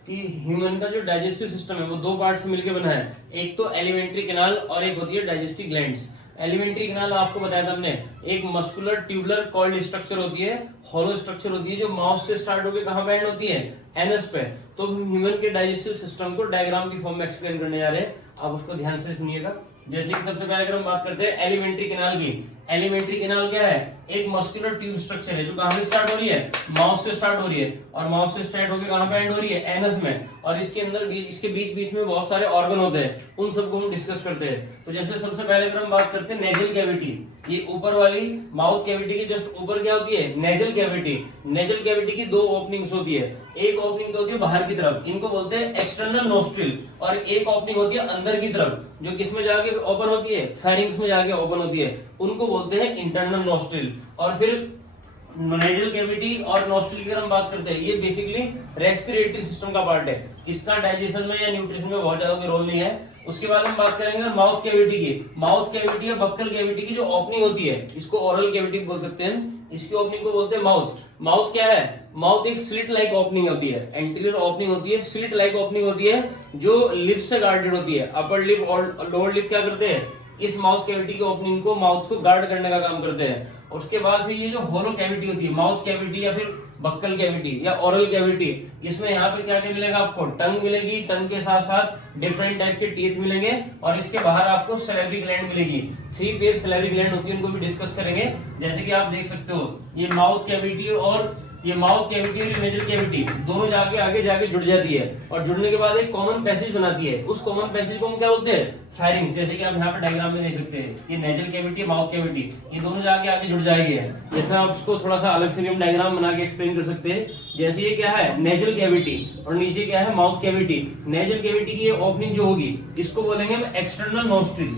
कि ह्यूमन का जो डाइजेस्टिव सिस्टम है वो 2 पार्ट से मिलकर बना है, एक तो एलिमेंट्री कैनाल और एक होती है डाइजेस्टिव ग्लैंड्स। एलिमेंट्री कैनाल आपको बताया था हमने, एक मस्कुलर ट्यूबुलर कॉर्ड स्ट्रक्चर होती है, हॉलो स्ट्रक्चर होती है, जो माउथ से स्टार्ट होकर कहां पे एंड होती है, एनस पे। तो हम ह्यूमन के डाइजेस्टिव सिस्टम को डायग्राम की फॉर्म में एक्सप्लेन करने जा रहे हैं, आप उसको ध्यान से सुनिएगा। जैसे कि सबसे पहले अगर हम बात करते हैं एलिमेंट्री कैनाल की, एलिमेंट्री कैनाल क्या है, एक मस्कुलर ट्यूब स्ट्रक्चर है जो कहां से स्टार्ट हो रही है, माउथ से स्टार्ट हो रही है, और माउथ से स्टार्ट होकर कहां पे एंड हो रही है, एनस में। और इसके अंदर इसके बीच बीच में बहुत सारे ऑर्गन होते हैं, उन सबको हम डिस्कस करते हैं। तो जैसे सबसे पहले अगर हम बात करते हैं नेजल कैविटी, ये ऊपर वाली माउथ कैविटी के जस्ट ऊपर क्या होती है, नेजल कैविटी। नेजल कैविटी की 2 ओपनिंग्स होती है, एक ओपनिंग होती है बाहर की तरफ, इनको बोलते हैं एक्सटर्नल नोस्ट्रिल, और एक ओपनिंग होती है अंदर की तरफ जो किसमें जाके ओपन होती है, फेरिंग्स में जाके ओपन होती है, उनको बोलते हैं इंटरनल नोस्ट्रिल। और फिर नेजल कैविटी और नोस्ट्रिल की अगर हम बात करते हैं, ये बेसिकली रेस्पिरेटरी सिस्टम का पार्ट है, इसका डाइजेशन में या न्यूट्रिशन में बहुत ज्यादा कोई रोल नहीं है। उसके बाद हम बात करेंगे माउथ कैविटी की। माउथ कैविटी या बक्कल कैविटी की जो ओपनिंग होती है, इसको ओरल कैविटी बोल सकते हैं, इसकी ओपनिंग को बोलते हैं माउथ। माउथ क्या है, माउथ एक स्लिट लाइक ओपनिंग होती है, एंटीरियर ओपनिंग होती है, स्लिट लाइक ओपनिंग होती है जो लिप से गार्डेड होती है। अपर लिप और लोअर लिप क्या करते हैं, इस माउथ कैविटी की ओपनिंग को, माउथ को गार्ड करने का काम करते हैं। उसके बाद फिर ये जो होलो कैविटी होती है, माउथ कैविटी या फिर बक्कल कैविटी या ओरल कैविटी, इसमें यहाँ पे क्या क्या मिलेगा आपको, टंग मिलेगी, टंग के साथ साथ डिफरेंट टाइप के टीथ मिलेंगे, और इसके बाहर आपको सलेवरी ग्लैंड मिलेगी। 3 पेयर सलेवरी ग्लैंड होती है, उनको भी डिस्कस करेंगे। जैसे कि आप देख सकते हो, ये माउथ कैविटी और नेजल कैविटी दोनों जाके आगे जाके जुड़ जाती है, और जुड़ने के बाद एक कॉमन पैसेज बनाती है। उस कॉमन पैसेज को हम क्या बोलते हैं, फेरिंग्स। जैसे कि आप यहाँ पे डायग्राम में देख सकते हैं, ये नेजल कैविटी, माउथ कैविटी, ये दोनों जाके आगे जुड़ जाएगी। जैसे आप इसको थोड़ा सा अलग से भी हम डायग्राम बना के एक्सप्लेन कर सकते हैं। जैसे ये क्या है, नेजल कैविटी, और नीचे क्या है, माउथ कैविटी। नेजल कैविटी की ओपनिंग जो होगी, इसको बोलेंगे हम एक्सटर्नल नोस्ट्रिल,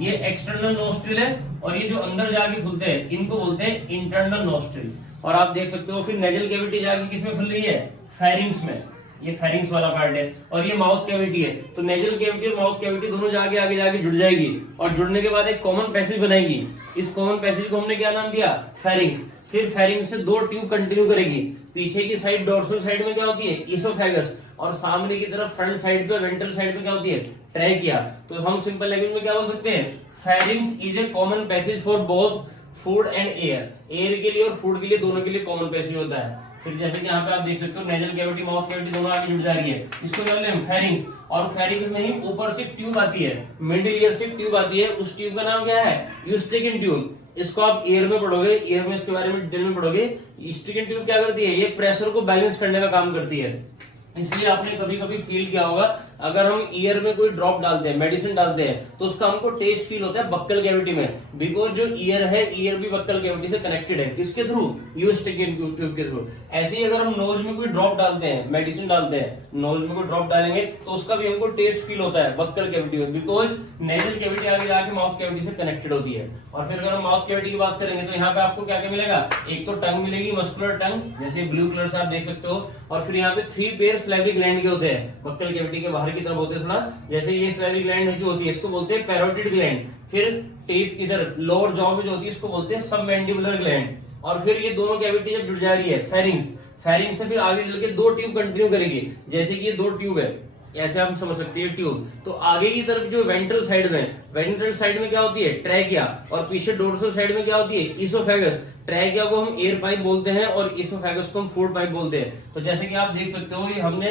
ये एक्सटर्नल नोस्ट्रिल है, और ये जो अंदर जाके खुलते हैं इनको बोलते हैं इंटरनल नोस्ट्रिल। और आप देख सकते हो फिर नेजल कैविटी जाके किसमें खुल रही है, फेरिंग्स में, ये फेरिंग्स वाला पार्ट है। और ये माउथ कैविटी है, तो नेजल कैविटी और माउथ कैविटी दोनों जाके आगे जाके जुड़ जाएगी, और जुड़ने के बाद एक कॉमन पैसेज बनाएगी। इस कॉमन पैसेज को हमने क्या नाम दिया, फेरिंग्स। फिर फेरिंग्स से 2 ट्यूब कंटिन्यू करेगी, पीछे की साइड डोर्सल साइड में क्या होती है, इसोफेगस, और सामने की तरफ फ्रंट साइड पे, वेंट्रल साइड पे क्या होती है, ट्रैकिया। तो हम सिंपल लैंग्वेज में क्या बोल सकते हैं, pharynx is a common passage for both food and air, air के लिए और फूड के लिए, दोनों के लिए कॉमन पैसेज होता है। फिर जैसे कि यहाँ पे आप देख सकते हो, नेजल कैविटी, माउथ कैविटी दोनों आगे जुड़ जा रही है, इसको क्या बोलते हैं, फेरिंग्स। और फेरिंग्स में ही ऊपर से ट्यूब आती है, मिडिल ईयर से ट्यूब आती है, उस ट्यूब का नाम क्या है, यूस्ट्रिकन ट्यूब। इसको आप एयर में पढ़ोगे, एयर में इसके बारे में डिटेल में पढ़ोगे। यूस्ट्रिकन ट्यूब क्या करती है, ये प्रेशर को बैलेंस करने का काम करती है। इसलिए आपने कभी कभी फील किया होगा, अगर हम ईयर में कोई ड्रॉप डालते हैं, मेडिसिन डालते हैं, तो उसका हमको टेस्ट फील होता है बक्कल कैविटी में, बिकॉज जो ईयर है, ईयर भी बक्कल कैविटी से कनेक्टेड है, किसके थ्रू, यूस्ट्रिकन ट्यूब के थ्रू। ऐसे ही अगर हम नोज में कोई ड्रॉप डालते हैं, मेडिसिन डालते हैं, नोज में कोई ड्रॉप डालेंगे तो उसका भी हमको टेस्ट फील होता है बक्कल कैविटी में, बिकॉज नेजल कैविटी आगे जाके माउथ कैविटी से कनेक्टेड होती है। और फिर अगर हम माउथ कैविटी की बात करेंगे तो यहाँ पे आपको क्या क्या मिलेगा, एक तो टंग मिलेगी, मस्कुलर टंग, जैसे ब्लू कलर से आप देख सकते हो, और फिर यहाँ पे 3 पेयर सलेवरी ग्लैंड के होते हैं, बक्कल कैविटी के बाहर की तरफ होते हैं थोड़ा। जैसे ये सलेवरी ग्लैंड जो होती है, इसको बोलते हैं पैरोटिड ग्लैंड। फिर टीथ इधर लोअर जॉ में जो होती है, इसको बोलते हैं सबमैंडिबुलर ग्लैंड। और फिर ये दोनों कैविटी जब जुड़ जा रही है, फेरिंग्स, फेरिंग्स से फिर आगे चल के 2 ट्यूब कंटिन्यू करेगी। जैसे कि ये 2 ट्यूब है, ऐसे आप समझ सकते हैं ट्यूब। तो आगे की तरफ जो वेंट्रल साइड में, वेंट्रल साइड में क्या होती है, ट्रैकिया, और पीछे डोर्सल साइड में क्या होती है, इसोफेगस। ट्रैकिया को हम एयर पाइप बोलते हैं और इसोफेगस को हम फूड पाइप बोलते हैं। तो जैसे कि आप देख सकते हो, ये हमने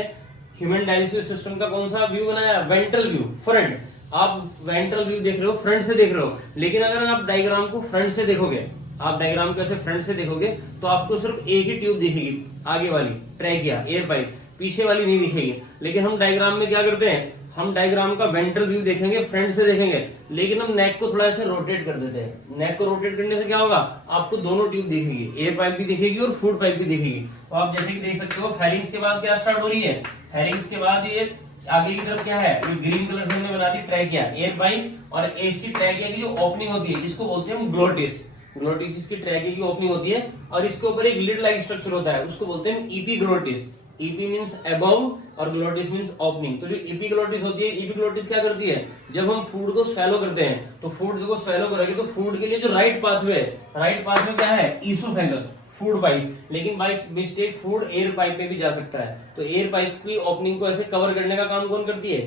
ह्यूमन डाइजेस्टिव सिस्टम का कौन सा व्यू बनाया, वेंट्रल व्यू, फ्रंट। आप वेंट्रल व्यू देख रहे हो, फ्रंट से देख रहे हो, लेकिन अगर आप डायग्राम को फ्रंट से देखोगे, आप डायग्राम को ऐसे फ्रंट से देखोगे तो आपको सिर्फ एक ही ट्यूब दिखेगी, आगे वाली ट्रैकिया, एयर पाइप, पीछे वाली नहीं दिखेगी। लेकिन हम डायग्राम में क्या करते हैं, हम डायग्राम का वेंट्रल व्यू देखेंगे, फ्रंट से देखेंगे, लेकिन हम नेक को थोड़ा ऐसे रोटेट कर देते हैं। नेक को रोटेट करने से क्या होगा, आपको दोनों ट्यूब दिखेगी, एयर पाइप भी दिखेगी और फूड पाइप भी दिखेगी। तो आप जैसे कि देख सकते हो, फेरिंग्स के बाद क्या स्टार्ट हो रही है, फेरिंग्स के बाद ये आगे की तरफ क्या है, ये ग्रीन कलर से हमने बना दी ट्रैकिया, एयर पाइप, और इसकी ट्रैकिया की जो ओपनिंग होती है इसको बोलते हैं हम ग्लोटिस। ग्लोटिस इसकी ट्रैकिया की ओपनिंग होती है, और इसके ऊपर एक लिड लाइक स्ट्रक्चर होता है, उसको बोलते हैं इपीग्लोटिस। ईपी मींस अबव और ग्लोटिस मींस ओपनिंग। तो जो इपीग्लोटिस होती है, इपीग्लोटिस क्या करती है, जब हम फूड को स्वेलो करते हैं, तो फूड को स्वेलो करेंगे तो फूड के लिए जो राइट पाथवे क्या है, ईसोफेगस, फूड पाइप। लेकिन by mistake food air pipe में भी जा सकता है, तो एयर पाइप की ओपनिंग को ऐसे कवर करने का काम कौन करती है,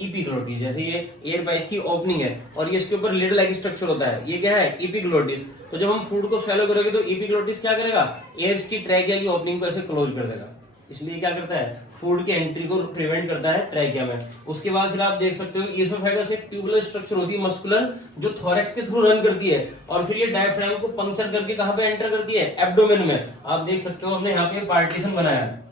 इपीग्लोटिस। जैसे ये एयर पाइप की ओपनिंग है और ये इसके ऊपर लिड लाइक स्ट्रक्चर होता है, ये क्या है, इपीग्लोटिस। तो जब हम फूड को स्वेलो करेंगे तो इपीग्लोटिस क्या करेगा, एयर की ट्रैकिया की ओपनिंग को ऐसे क्लोज कर देगा, इसलिए क्या करता है, फूड की एंट्री को प्रिवेंट करता है ट्रैकिया में। उसके बाद फिर आप देख सकते हो, ईसोफेगस एक ट्यूबुलर स्ट्रक्चर होती है मस्कुलर, जो थोरैक्स के थ्रू रन करती है, और फिर ये डायफ्राम को पंक्चर करके कहां पे एंटर करती है, एब्डोमेन में। आप देख सकते हो हमने यहाँ पे पार्टीशन बनाया है,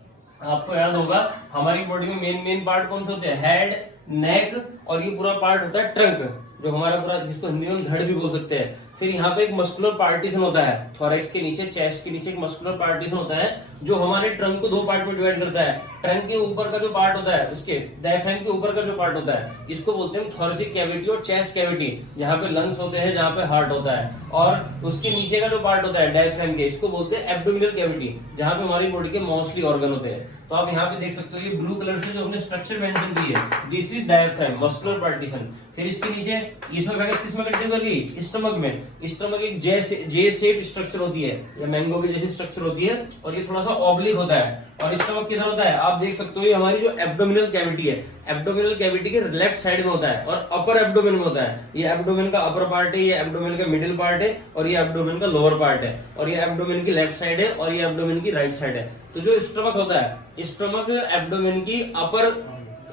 आपको याद होगा हमारी बॉडी में मेन पार्ट कौन से होते हैं, हेड, नेक, और ये पूरा पार्ट होता है ट्रंक, जो हमारा पूरा, जिसको हिंदी में धड़ भी बोल सकते हैं। फिर यहाँ पे एक मस्कुलर पार्टीशन होता है, थोरैक्स के नीचे, चेस्ट के नीचे एक मस्कुलर पार्टीशन होता है, जो हमारे ट्रंक को दो पार्ट में डिवाइड करता है। ट्रंक के ऊपर का जो पार्ट होता है, उसके डायफ्राम के ऊपर का जो पार्ट होता है, इसको बोलते हैं थोरैसिक कैविटी और चेस्ट कैविटी, जहाँ पे लंग्स होते हैं, जहाँ पे हार्ट होता है। और उसके नीचे का जो पार्ट होता है डायफ्राम के, इसको बोलते हैं एब्डोमिनल कैविटी, जहाँ पे हमारी बॉडी के मोस्टली ऑर्गन होते हैं। तो आप यहाँ पे देख सकते हो, ये ब्लू कलर से जो हमने स्ट्रक्चर मेंशन की है, this is diaphragm, muscular partition. फिर इसके नीचे ईसोफेगस किसमें कंटिन्यू कर गई, स्टमक में। स्टमक एक जे शेप स्ट्रक्चर होती है, या मैंगो की जैसी स्ट्रक्चर होती है, और ये थोड़ा सा ऑब्लिक होता है। और स्टमक किधर होता है, आप देख सकते हो, ये हमारी जो एब्डोमिनल कैविटी है, एब्डोमिनल कैविटी के लेफ्ट साइड में होता है, और अपर एब्डोमेन में होता है। ये एब्डोमेन का अपर पार्ट है, ये एब्डोमेन का मिडिल पार्ट है, और ये एब्डोमेन का लोअर पार्ट है, और ये एब्डोमेन की लेफ्ट साइड है, और ये एब्डोमेन की राइट साइड है। तो जो स्टमक होता है, स्टमक एब्डोमेन की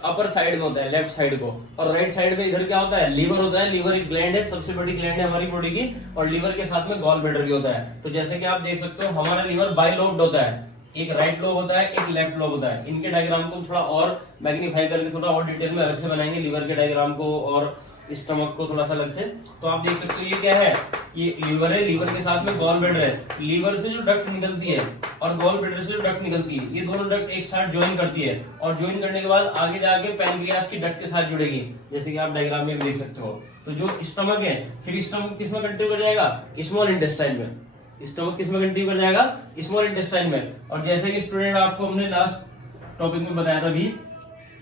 अपर साइड में होता है, लेफ्ट साइड को, और राइट साइड में इधर क्या होता है, लीवर होता है। लीवर एक ग्लैंड है, सबसे बड़ी ग्लैंड है हमारी बॉडी की, और लीवर के साथ में गॉल ब्लैडर भी होता है। तो जैसे कि आप देख सकते हो, हमारा लीवर बाइलोब्ड होता है, एक राइट लोब होता है, एक लेफ्ट लोब होता है। इनके डायग्राम को थोड़ा और मैग्नीफाई करके थोड़ा और डिटेल में अलग से बनाएंगे, लीवर के डायग्राम को और स्टमक को थोड़ा सा अलग से। तो आप देख सकते हो, ये क्या है, ये लीवर है, लीवर के साथ में गॉल ब्लैडर है। लीवर से जो डक्ट निकलती है और गॉल ब्लैडर से जो डक्ट निकलती है, ये दोनों डक्ट एक साथ ज्वाइन करती है, और ज्वाइन करने के बाद आगे जाके पैनक्रियास की डक्ट के साथ जुड़ेगी, जैसे कि आप डायग्राम में देख सकते हो। तो जो स्टमक है, फिर स्टमक किसमें कंटिन्यू कर जाएगा, स्मॉल इंटेस्टाइन में। स्टमक किसमें कंटिन्यू कर जाएगा, स्मॉल इंटेस्टाइन में। और जैसे कि स्टूडेंट आपको हमने लास्ट टॉपिक में बताया था भी,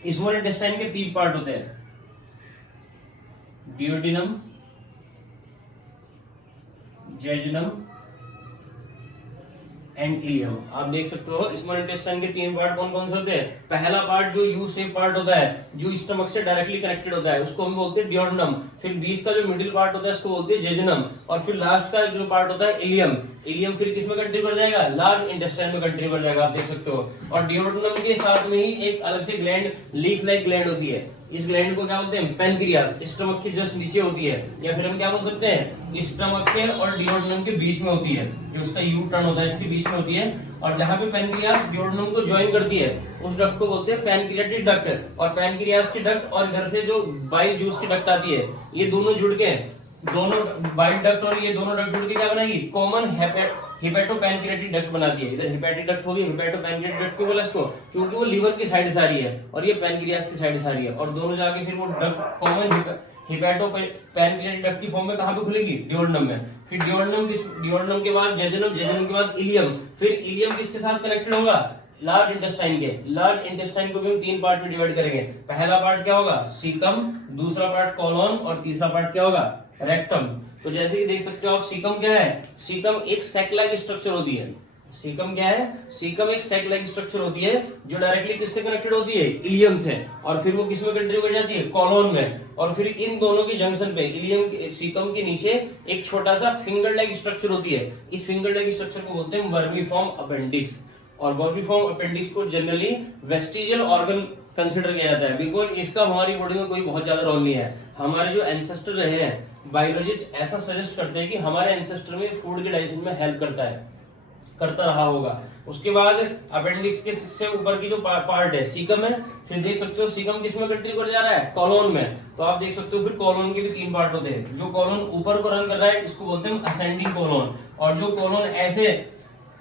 स्मॉल इंटेस्टाइन के 3 पार्ट होते हैं, डियोडिनम, जेजुनम एंड इलियम। आप देख सकते हो, स्मॉल इंटेस्टाइन के 3 पार्ट कौन कौन से होते हैं। पहला पार्ट जो यू शेप पार्ट होता है, जो स्टमक से डायरेक्टली कनेक्टेड होता है, उसको हम बोलते हैं डियोडिनम। फिर बीच का जो मिडिल पार्ट होता है, उसको बोलते हैं जेजुनम। और फिर लास्ट का जो पार्ट होता है, इलियम। इलियम फिर किसमें कंट्री कर जाएगा, लार्ज इंटेस्टाइन में कंट्री कर जाएगा, आप देख सकते हो। और डियोडिनम के साथ में ही एक अलग से ग्लैंड, लीफ लाइक ग्लैंड होती है। इस ग्लैंड को क्या बोलते हैं, पैनक्रियास, स्टमक के जस्ट नीचे होती है, या फिर हम क्या बोल सकते हैं, स्टमक के और डियोडिनम के बीच में होती है, जो उसका यू टर्न होता है इसके बीच में होती है। और जहां पे पैनक्रियास डियोडिनम को ज्वाइन करती है, उस डक्ट को बोलते हैं पैनक्रियाटिक डक्ट। और पैनक्रियास की डक्ट और इधर से जो बाइल जूस की डक्ट आती है, ये दोनों जुड़ के, दोनों बाइल डक्ट और ये दोनों डक्ट जुड़ के क्या बनाएगी, कॉमन हिपेटोपैनक्रियाटिक डक्ट बनाती है। इधर हिपेटिक डक्ट होगी, हिपेटोपैनक्रियाटिक डक्ट क्यों बोला इसको, क्योंकि वो लीवर की साइड से आ रही है और ये पैनक्रियास की साइड से आ रही है, और दोनों जाके फिर वो डक्ट कॉमन हिपेटोपैनक्रियाटिक डक्ट की फॉर्म में कहां पे खुलेगी, डियोडिनम में। फिर डियोडिनम के बाद जेजुनम, जेजुनम के बाद इलियम। फिर इलियम किसके साथ कनेक्टेड होगा, लार्ज इंटेस्टाइन के। लार्ज इंटेस्टाइन को भी हम 3 पार्ट में डिवाइड करेंगे। पहला पार्ट क्या होगा, सीकम, दूसरा पार्ट कॉलोन, और तीसरा पार्ट क्या होगा, रेक्टम। तो जैसे कि देख सकते हो आप, सीकम क्या है, सीकम एक सैक लाइक स्ट्रक्चर होती है। सीकम क्या है, सीकम एक सैक लाइक स्ट्रक्चर होती है, जो डायरेक्टली किससे कनेक्टेड होती है, इलियम से। और फिर वो किसमें कंट्रीब्यूट कर जाती है, कॉलोन में। और फिर इन दोनों की जंक्शन पे इलियम, सीकम के नीचे एक छोटा सा फिंगर लाइक स्ट्रक्चर होती है। इस फिंगर लाइक स्ट्रक्चर को बोलते हैं वर्मीफॉर्म अपेंडिक्स। और वर्मीफॉर्म अपेंडिक्स को जनरली वेस्टिजियल ऑर्गन कंसिडर किया जाता है, बिकॉज इसका हमारी बॉडी में कोई बहुत ज्यादा रोल नहीं है। हमारे जो एंसेस्टर रहे हैं, बायोलॉजिस्ट ऐसा सजेस्ट करते हैं कि हमारे एंसेस्टर में फूड के डाइजेशन में हेल्प करता है। करता रहा होगा। उसके बाद अपेंडिक्स के से ऊपर की जो पार्ट है सीकम है, फिर देख सकते हो सीकम किसमें कंट्री कर जा रहा है, कॉलोन में। तो आप देख सकते हो फिर कॉलोन के भी 3 पार्ट होते हैं। जो कॉलोन ऊपर को रन कर रहा है इसको बोलते हैं असेंडिंग कॉलोन, और जो कॉलोन ऐसे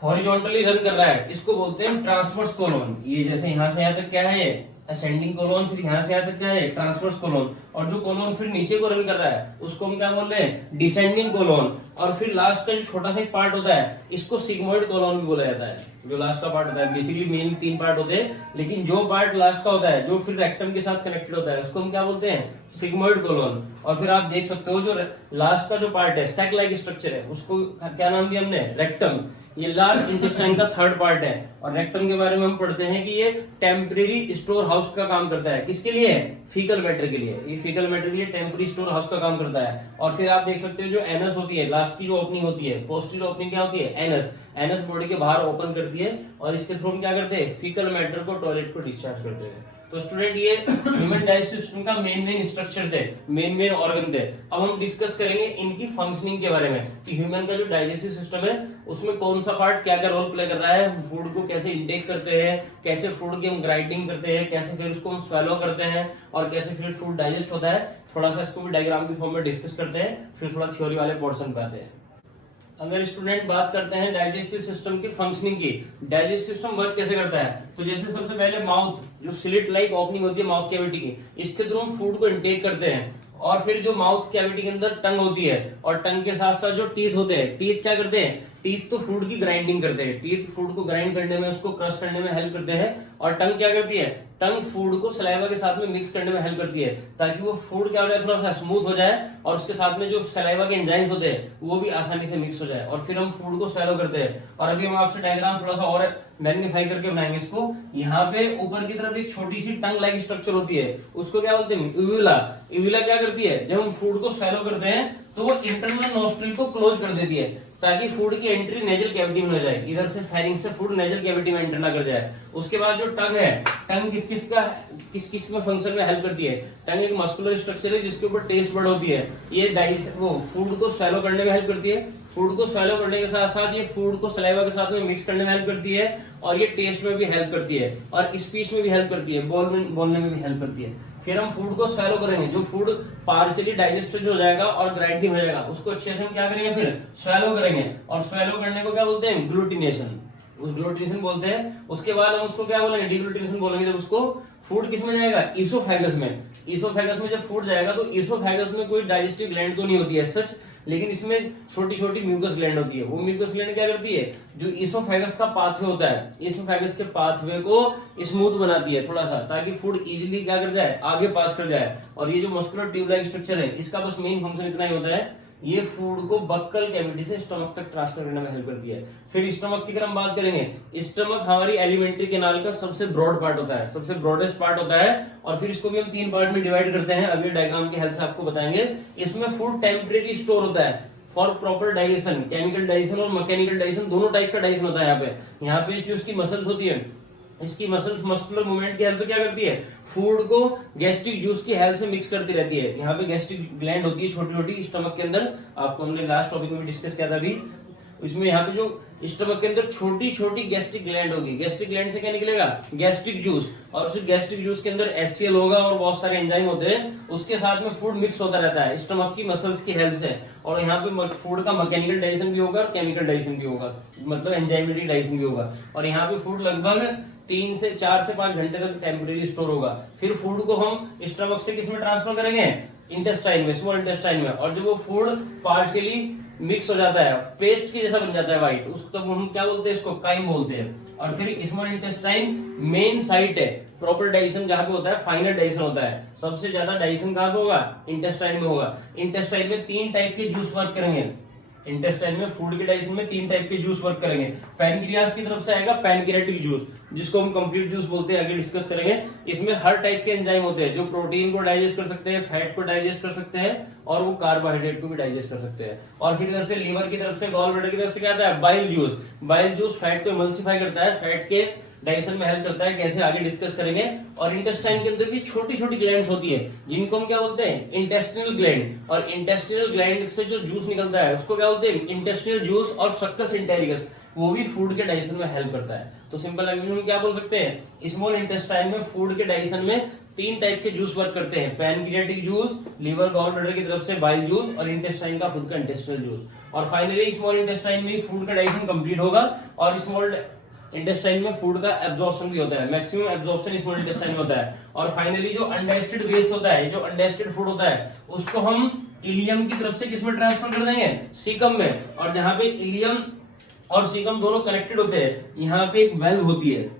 हॉरिजॉन्टली रन कर रहा है इसको बोलते हैं ट्रांसवर्स कॉलोन। ये जैसे यहाँ से यहाँ तक क्या है, असेंडिंग कोलोन, फिर यहाँ से यहाँ तक क्या है, ट्रांसवर्स कोलोन, और जो कोलोन फिर नीचे को रन कर रहा है उसको हम क्या बोल रहे हैं, डिसेंडिंग कोलोन। और फिर लास्ट का जो छोटा सा एक पार्ट होता है इसको सिग्मोइड कोलोन भी बोला जाता है। जो लास्ट का पार्ट होता है, बेसिकली मेन 3 पार्ट होते हैं, लेकिन जो पार्ट लास्ट का होता है जो फिर रेक्टम के साथ कनेक्टेड होता है उसको हम क्या बोलते हैं, सिग्मोइड कोलोन। और फिर आप देख सकते हो जो लास्ट का जो पार्ट है सैक लाइक स्ट्रक्चर है उसको क्या नाम दिया हमने, रेक्टम। ये लार्ज इंटेस्टाइन का 3rd पार्ट है। और रेक्टम के बारे में हम पढ़ते हैं कि ये टेम्परेरी स्टोर हाउस का काम करता है। किसके लिए, फीकल मैटर के लिए। ये फीकल मैटर के लिए टेम्परेरी स्टोर हाउस का काम करता है। और फिर आप देख सकते हो जो एनस होती है, लास्ट की जो ओपनिंग होती है, पोस्टीरियर ओपनिंग क्या होती है, एनस। एनस बॉडी के बाहर ओपन करती है और इसके थ्रू हम क्या करते हैं, फीकल मैटर को टॉयलेट को डिस्चार्ज करते हैं। तो स्टूडेंट ये ह्यूमन डाइजेस्टिव सिस्टम का मेन स्ट्रक्चर थे, मेन ऑर्गन थे। अब हम डिस्कस करेंगे इनकी फंक्शनिंग के बारे में कि ह्यूमन का जो डाइजेस्टिव सिस्टम है उसमें कौन सा पार्ट क्या क्या रोल प्ले कर रहा है, फूड को कैसे इंटेक करते हैं, कैसे फूड की हम ग्राइंडिंग करते हैं, कैसे फिर उसको हम स्वेलो करते हैं और कैसे फिर फूड डाइजेस्ट होता है। थोड़ा सा इसको भी डायग्राम की फॉर्म में डिस्कस करते हैं, फिर थोड़ा थ्योरी वाले पोर्शन पे आते हैं। अगर स्टूडेंट बात करते हैं डाइजेस्टिव सिस्टम की फंक्शनिंग की, डाइजेस्टिव सिस्टम वर्क कैसे करता है, तो जैसे सबसे पहले माउथ, जो स्लिट लाइक ओपनिंग होती है माउथ कैविटी की, इसके थ्रू हम फूड को इंटेक करते हैं। और फिर जो माउथ कैविटी के अंदर टंग होती है और टंग के साथ साथ जो टीथ होते हैं, टीथ क्या करते हैं, टीथ तो फूड की ग्राइंडिंग करते हैं, टीथ फूड को ग्राइंड करने में, उसको क्रश करने में हेल्प करते हैं। और टंग क्या करती है, टंग फूड को सलाइवा के साथ में मिक्स करने में हेल्प करती है ताकि वो फूड क्या हो जाए, थोड़ा सा स्मूथ हो जाए और उसके साथ में जो सलाइवा के एंजाइम्स होते हैं वो भी आसानी से मिक्स हो जाए और फिर हम फूड को स्वैलो करते हैं। और अभी हम आपसे डायग्राम थोड़ा सा और मैग्नीफाई करके बनाएंगे इसको। यहाँ पे ऊपर की तरफ एक छोटी सी टंग लाइक स्ट्रक्चर होती है, उसको क्या बोलते हैं, यूविला। यूविला क्या करती है, जब हम फूड को स्वैलो करते हैं तो वो इंटरनल नोस्ट्रिल को क्लोज कर देती है ताकि फूड की एंट्री नेजल कैविटी में हो जाए, इधर से फेरिंग से फूड नेजल कैविटी में एंटर ना कर जाए। उसके बाद जो टंग है, टंग किस किस में फंक्शन में हेल्प करती है, टंग एक मस्कुलर स्ट्रक्चर है जिसके ऊपर टेस्ट बड होती है। ये वो फूड को स्वैलो करने में हेल्प करती है, फूड को स्वैलो करने के साथ साथ ये फूड को सलाइवा के साथ में मिक्स करने में हेल्प करती है और ये टेस्ट में भी हेल्प करती है और स्पीच में भी हेल्प करती है, बोलने में भी हेल्प करती है। फिर हम फूड को स्वैलो करेंगे, जो फूड पार्शियली डाइजेस्टेड हो जाएगा और ग्राइंडिंग हो जाएगा उसको अच्छे से हम क्या करेंगे, फिर स्वैलो करेंगे। और स्वैलो करने को क्या बोलते हैं, ग्लूटिनेशन, उस ग्लूटिनेशन बोलते हैं। उसके बाद हम उसको क्या बोलेंगे, डिग्लूटिनेशन बोलेंगे। जब उसको फूड किस में जाएगा, ईसोफेगस में। ईसोफेगस में जब फूड जाएगा तो ईसोफेगस में कोई डाइजेस्टिव ग्लैंड तो नहीं होती है सच, लेकिन इसमें छोटी छोटी म्यूकस ग्लैंड होती है। वो म्यूकस ग्लैंड क्या करती है, जो ईसोफेगस का पाथवे होता है, ईसोफेगस के पाथवे को स्मूथ बनाती है थोड़ा सा, ताकि फूड इजीली क्या कर जाए, आगे पास कर जाए। और ये जो मस्कुलर ट्यूब लाइक स्ट्रक्चर है इसका बस मेन फंक्शन इतना ही होता है, ये फूड को बक्कल कैविटी से स्टमक तक ट्रांसफर करने में हेल्प करती है। फिर स्टमक की अगर हम बात करेंगे, स्टमक हमारी एलिमेंट्री कैनाल का सबसे ब्रॉड पार्ट होता है, सबसे ब्रॉडेस्ट पार्ट होता है। और फिर इसको भी हम 3 पार्ट में डिवाइड करते हैं, अगले डायग्राम की हेल्प से आपको बताएंगे। इसमें फूड टेम्परेरी स्टोर होता है for proper digestion, chemical digestion और मैकेनिकल डाइजेशन, दोनों टाइप का डाइजेशन होता है। यहाँ पे जो उसकी मसल्स होती है, इसकी मसल्स मस्कुलर मूवमेंट की हेल्प से क्या करती है, फूड को गैस्ट्रिक जूस की हेल्प से मिक्स करती रहती है। यहाँ पे गैस्ट्रिक ग्लैंड होती है छोटी छोटी स्टमक के अंदर, आपको हमने लास्ट टॉपिक में भी डिस्कस किया था अभी। इसमें यहाँ पे जो स्टमक के अंदर छोटी छोटी गैस्ट्रिक ग्लैंड होगी, गैस्ट्रिक ग्लैंड से क्या निकलेगा, गैस्ट्रिक जूस, और उस गैस्ट्रिक जूस के अंदर HCl होगा और बहुत सारे एंजाइम होते हैं, उसके साथ में फूड मिक्स होता रहता है स्टमक की मसल्स की हेल्प से। और यहाँ पे फूड का मैकेनिकल डाइजेशन भी होगा और केमिकल डाइजेशन भी होगा, मतलब एंजाइमेटिक डाइजेशन भी होगा। और यहाँ पे फूड लगभग 3 से 4 से 5 घंटे तक टेम्परेरी स्टोर होगा। फिर फूड को हम स्टमक से किसमें ट्रांसफर करेंगे, इंटेस्टाइन में, स्मॉल इंटेस्टाइन में। और जब वो फूड पार्शियली मिक्स हो जाता है, पेस्ट की जैसा बन जाता है व्हाइट, उसको तब हम क्या बोलते हैं, इसको काइम बोलते हैं। और फिर स्मॉल इंटेस्टाइन मेन साइट है प्रॉपर डाइजेशन, जहां पे होता है फाइनल डाइजेशन होता है। सबसे ज्यादा डाइजेशन कहां पे होगा, इंटेस्टाइन में होगा। इंटेस्टाइन में 3 टाइप के जूस वर्क करेंगे, इंटेस्टाइन में फूड के डाइजेशन में 3 टाइप के जूस वर्क करेंगे। पैनक्रियास की तरफ से आएगा पैनक्रियाटिक जूस, जिसको हम कंप्लीट जूस बोलते हैं, आगे डिस्कस करेंगे। इसमें हर टाइप के एंजाइम होते हैं जो प्रोटीन को डाइजेस्ट कर सकते हैं, फैट को डाइजेस्ट कर सकते हैं और वो कार्बोहाइड्रेट को भी डाइजेस्ट कर सकते हैं। और फिर इधर से लीवर की तरफ से, गॉल ब्लैडर की तरफ से क्या आता है, bile juice. Bile juice fat को इमल्सिफाई करता है, फैट के डाइजेशन में हेल्प करता है, कैसे आगे डिस्कस करेंगे। और इंटेस्टाइन के अंदर भी छोटी छोटी ग्लैंड्स होती है जिनको हम क्या बोलते हैं, इंटेस्टिनल ग्लैंड। और इंटेस्टिनल ग्लैंड से जो जूस निकलता है उसको क्या बोलते हैं, इंटेस्टिनल जूस और सक्कस इंटेरिकस। वो भी फूड के डाइजेशन में हेल्प करता है। तो सिंपल लैंग्वेज में क्या बोल सकते हैं, स्मॉल इंटेस्टाइन में फूड के डाइजेशन में 3 टाइप के जूस वर्क करते हैं, pancreatic juice, liver gall bladder की तरफ से बाइल जूस, और इंटेस्टाइन का खुद का इंटेस्टिनल जूस। और फाइनली स्मॉल इंटेस्टाइन में फूड का डाइजेशन कंप्लीट होगा, और स्मॉल इंटेस्टाइन में फूड का एब्जॉर्प्शन भी होता है, मैक्सिमम एब्जॉर्प्शन स्मॉल इंटेस्टाइन में होता है। और फाइनली जो अनडाइजेस्टेड वेस्ट होता है, जो अनडाइजेस्टेड फूड होता है, उसको हम इलियम की तरफ से किसमें ट्रांसफर कर देंगे, सीकम में। और जहां पे इलियम और सीकम दोनों कनेक्टेड होते हैं, यहाँ पे एक वेल्व होती है,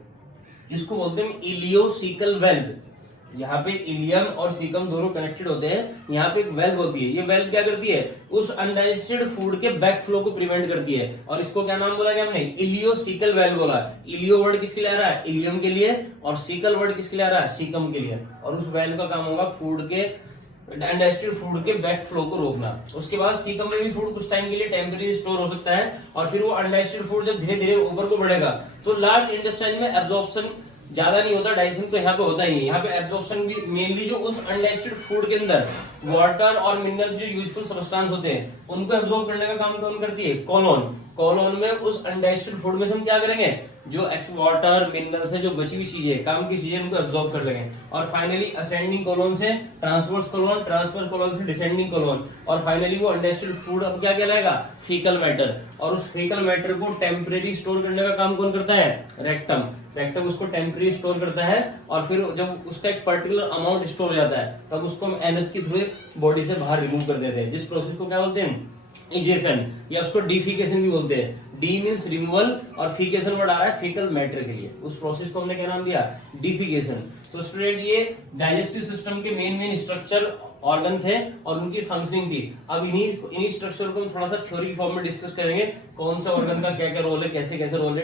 इसको बोलते हैं इलियोसीकल वेल्व। यहाँ पे इलियम और सीकम दोनों कनेक्टेड होते हैं, यहाँ पे एक वेल्व होती है। ये वेल्व क्या करती है, उस अनडाइजेस्टेड फूड के बैक फ्लो को प्रिवेंट करती है, और इसको क्या नाम बोला गया हमने, इलियोसीकल वेल्व बोला। इलियो वर्ड किसके लिए आ रहा है, इलियम के लिए, और सीकल वर्ड किसके लिए आ रहा है, सीकम के लिए। और उस वेल्व का काम होगा फूड के अनडाइजेस्टेड फूड के बैक फ्लो को रोकना। उसके बाद सीकम में भी फूड कुछ टाइम के लिए टेम्परेरी स्टोर हो सकता है, और फिर वो अनडाइजेस्टेड फूड जब धीरे धीरे ऊपर को बढ़ेगा तो लार्ज इंटेस्टाइन में एब्जॉर्प्शन ज्यादा नहीं होता, डाइजेशन तो यहाँ पे होता ही नहीं। यहाँ पे एब्जॉर्प्शन भी मेनली जो उस अनडाइजेस्टेड फूड के अंदर वाटर और मिनरल्स जो यूजफुल सब्सटेंस होते हैं उनको एब्जॉर्ब करने का काम कौन करती है, कोलोन। कोलोन में उस अनडाइजेस्टेड फूड में से हम क्या करेंगे, जो वाटर मिनरल्स है, जो बची हुई चीजें, काम की चीजें, उनको एब्जॉर्ब कर लेंगे। और फाइनली असेंडिंग कोलोन से ट्रांसवर्स कोलोन, ट्रांसफर कोलोन से डिसेंडिंग कोलोन, और फाइनली वो अनडाइजेस्टेड फूड अब क्या कहलाएगा, फीकल मैटर। और उस फीकल मैटर को टेम्परेरी स्टोर करने का काम कौन करता है, रेक्टम। रेक्टम उसको टेम्परेरी स्टोर करता है, और फिर जब उसका एक पर्टिकुलर अमाउंट स्टोर हो जाता है तब उसको हम एनएस के थ्रू बॉडी से बाहर रिमूव कर देते हैं, जिस प्रोसेस को क्या बोलते हैं, इजेशन, या उसको डिफिकेशन भी बोलते हैं। डी मीन्स रिमूवल, और फीकेशन वर्ड आ रहा है फीकल मैटर के लिए। उस प्रोसेस को हमने क्या नाम दिया, डिफिकेशन। तो स्टूडेंट ये डाइजेस्टिव सिस्टम के मेन स्ट्रक्चर ऑर्गन थे और उनकी फंक्शनिंग थी। अब इन्हीं स्ट्रक्चर को हम थोड़ा सा थ्योरी फॉर्म में डिस्कस करेंगे, कौन सा ऑर्गन का क्या क्या रोल है, कैसे कैसे रोल है।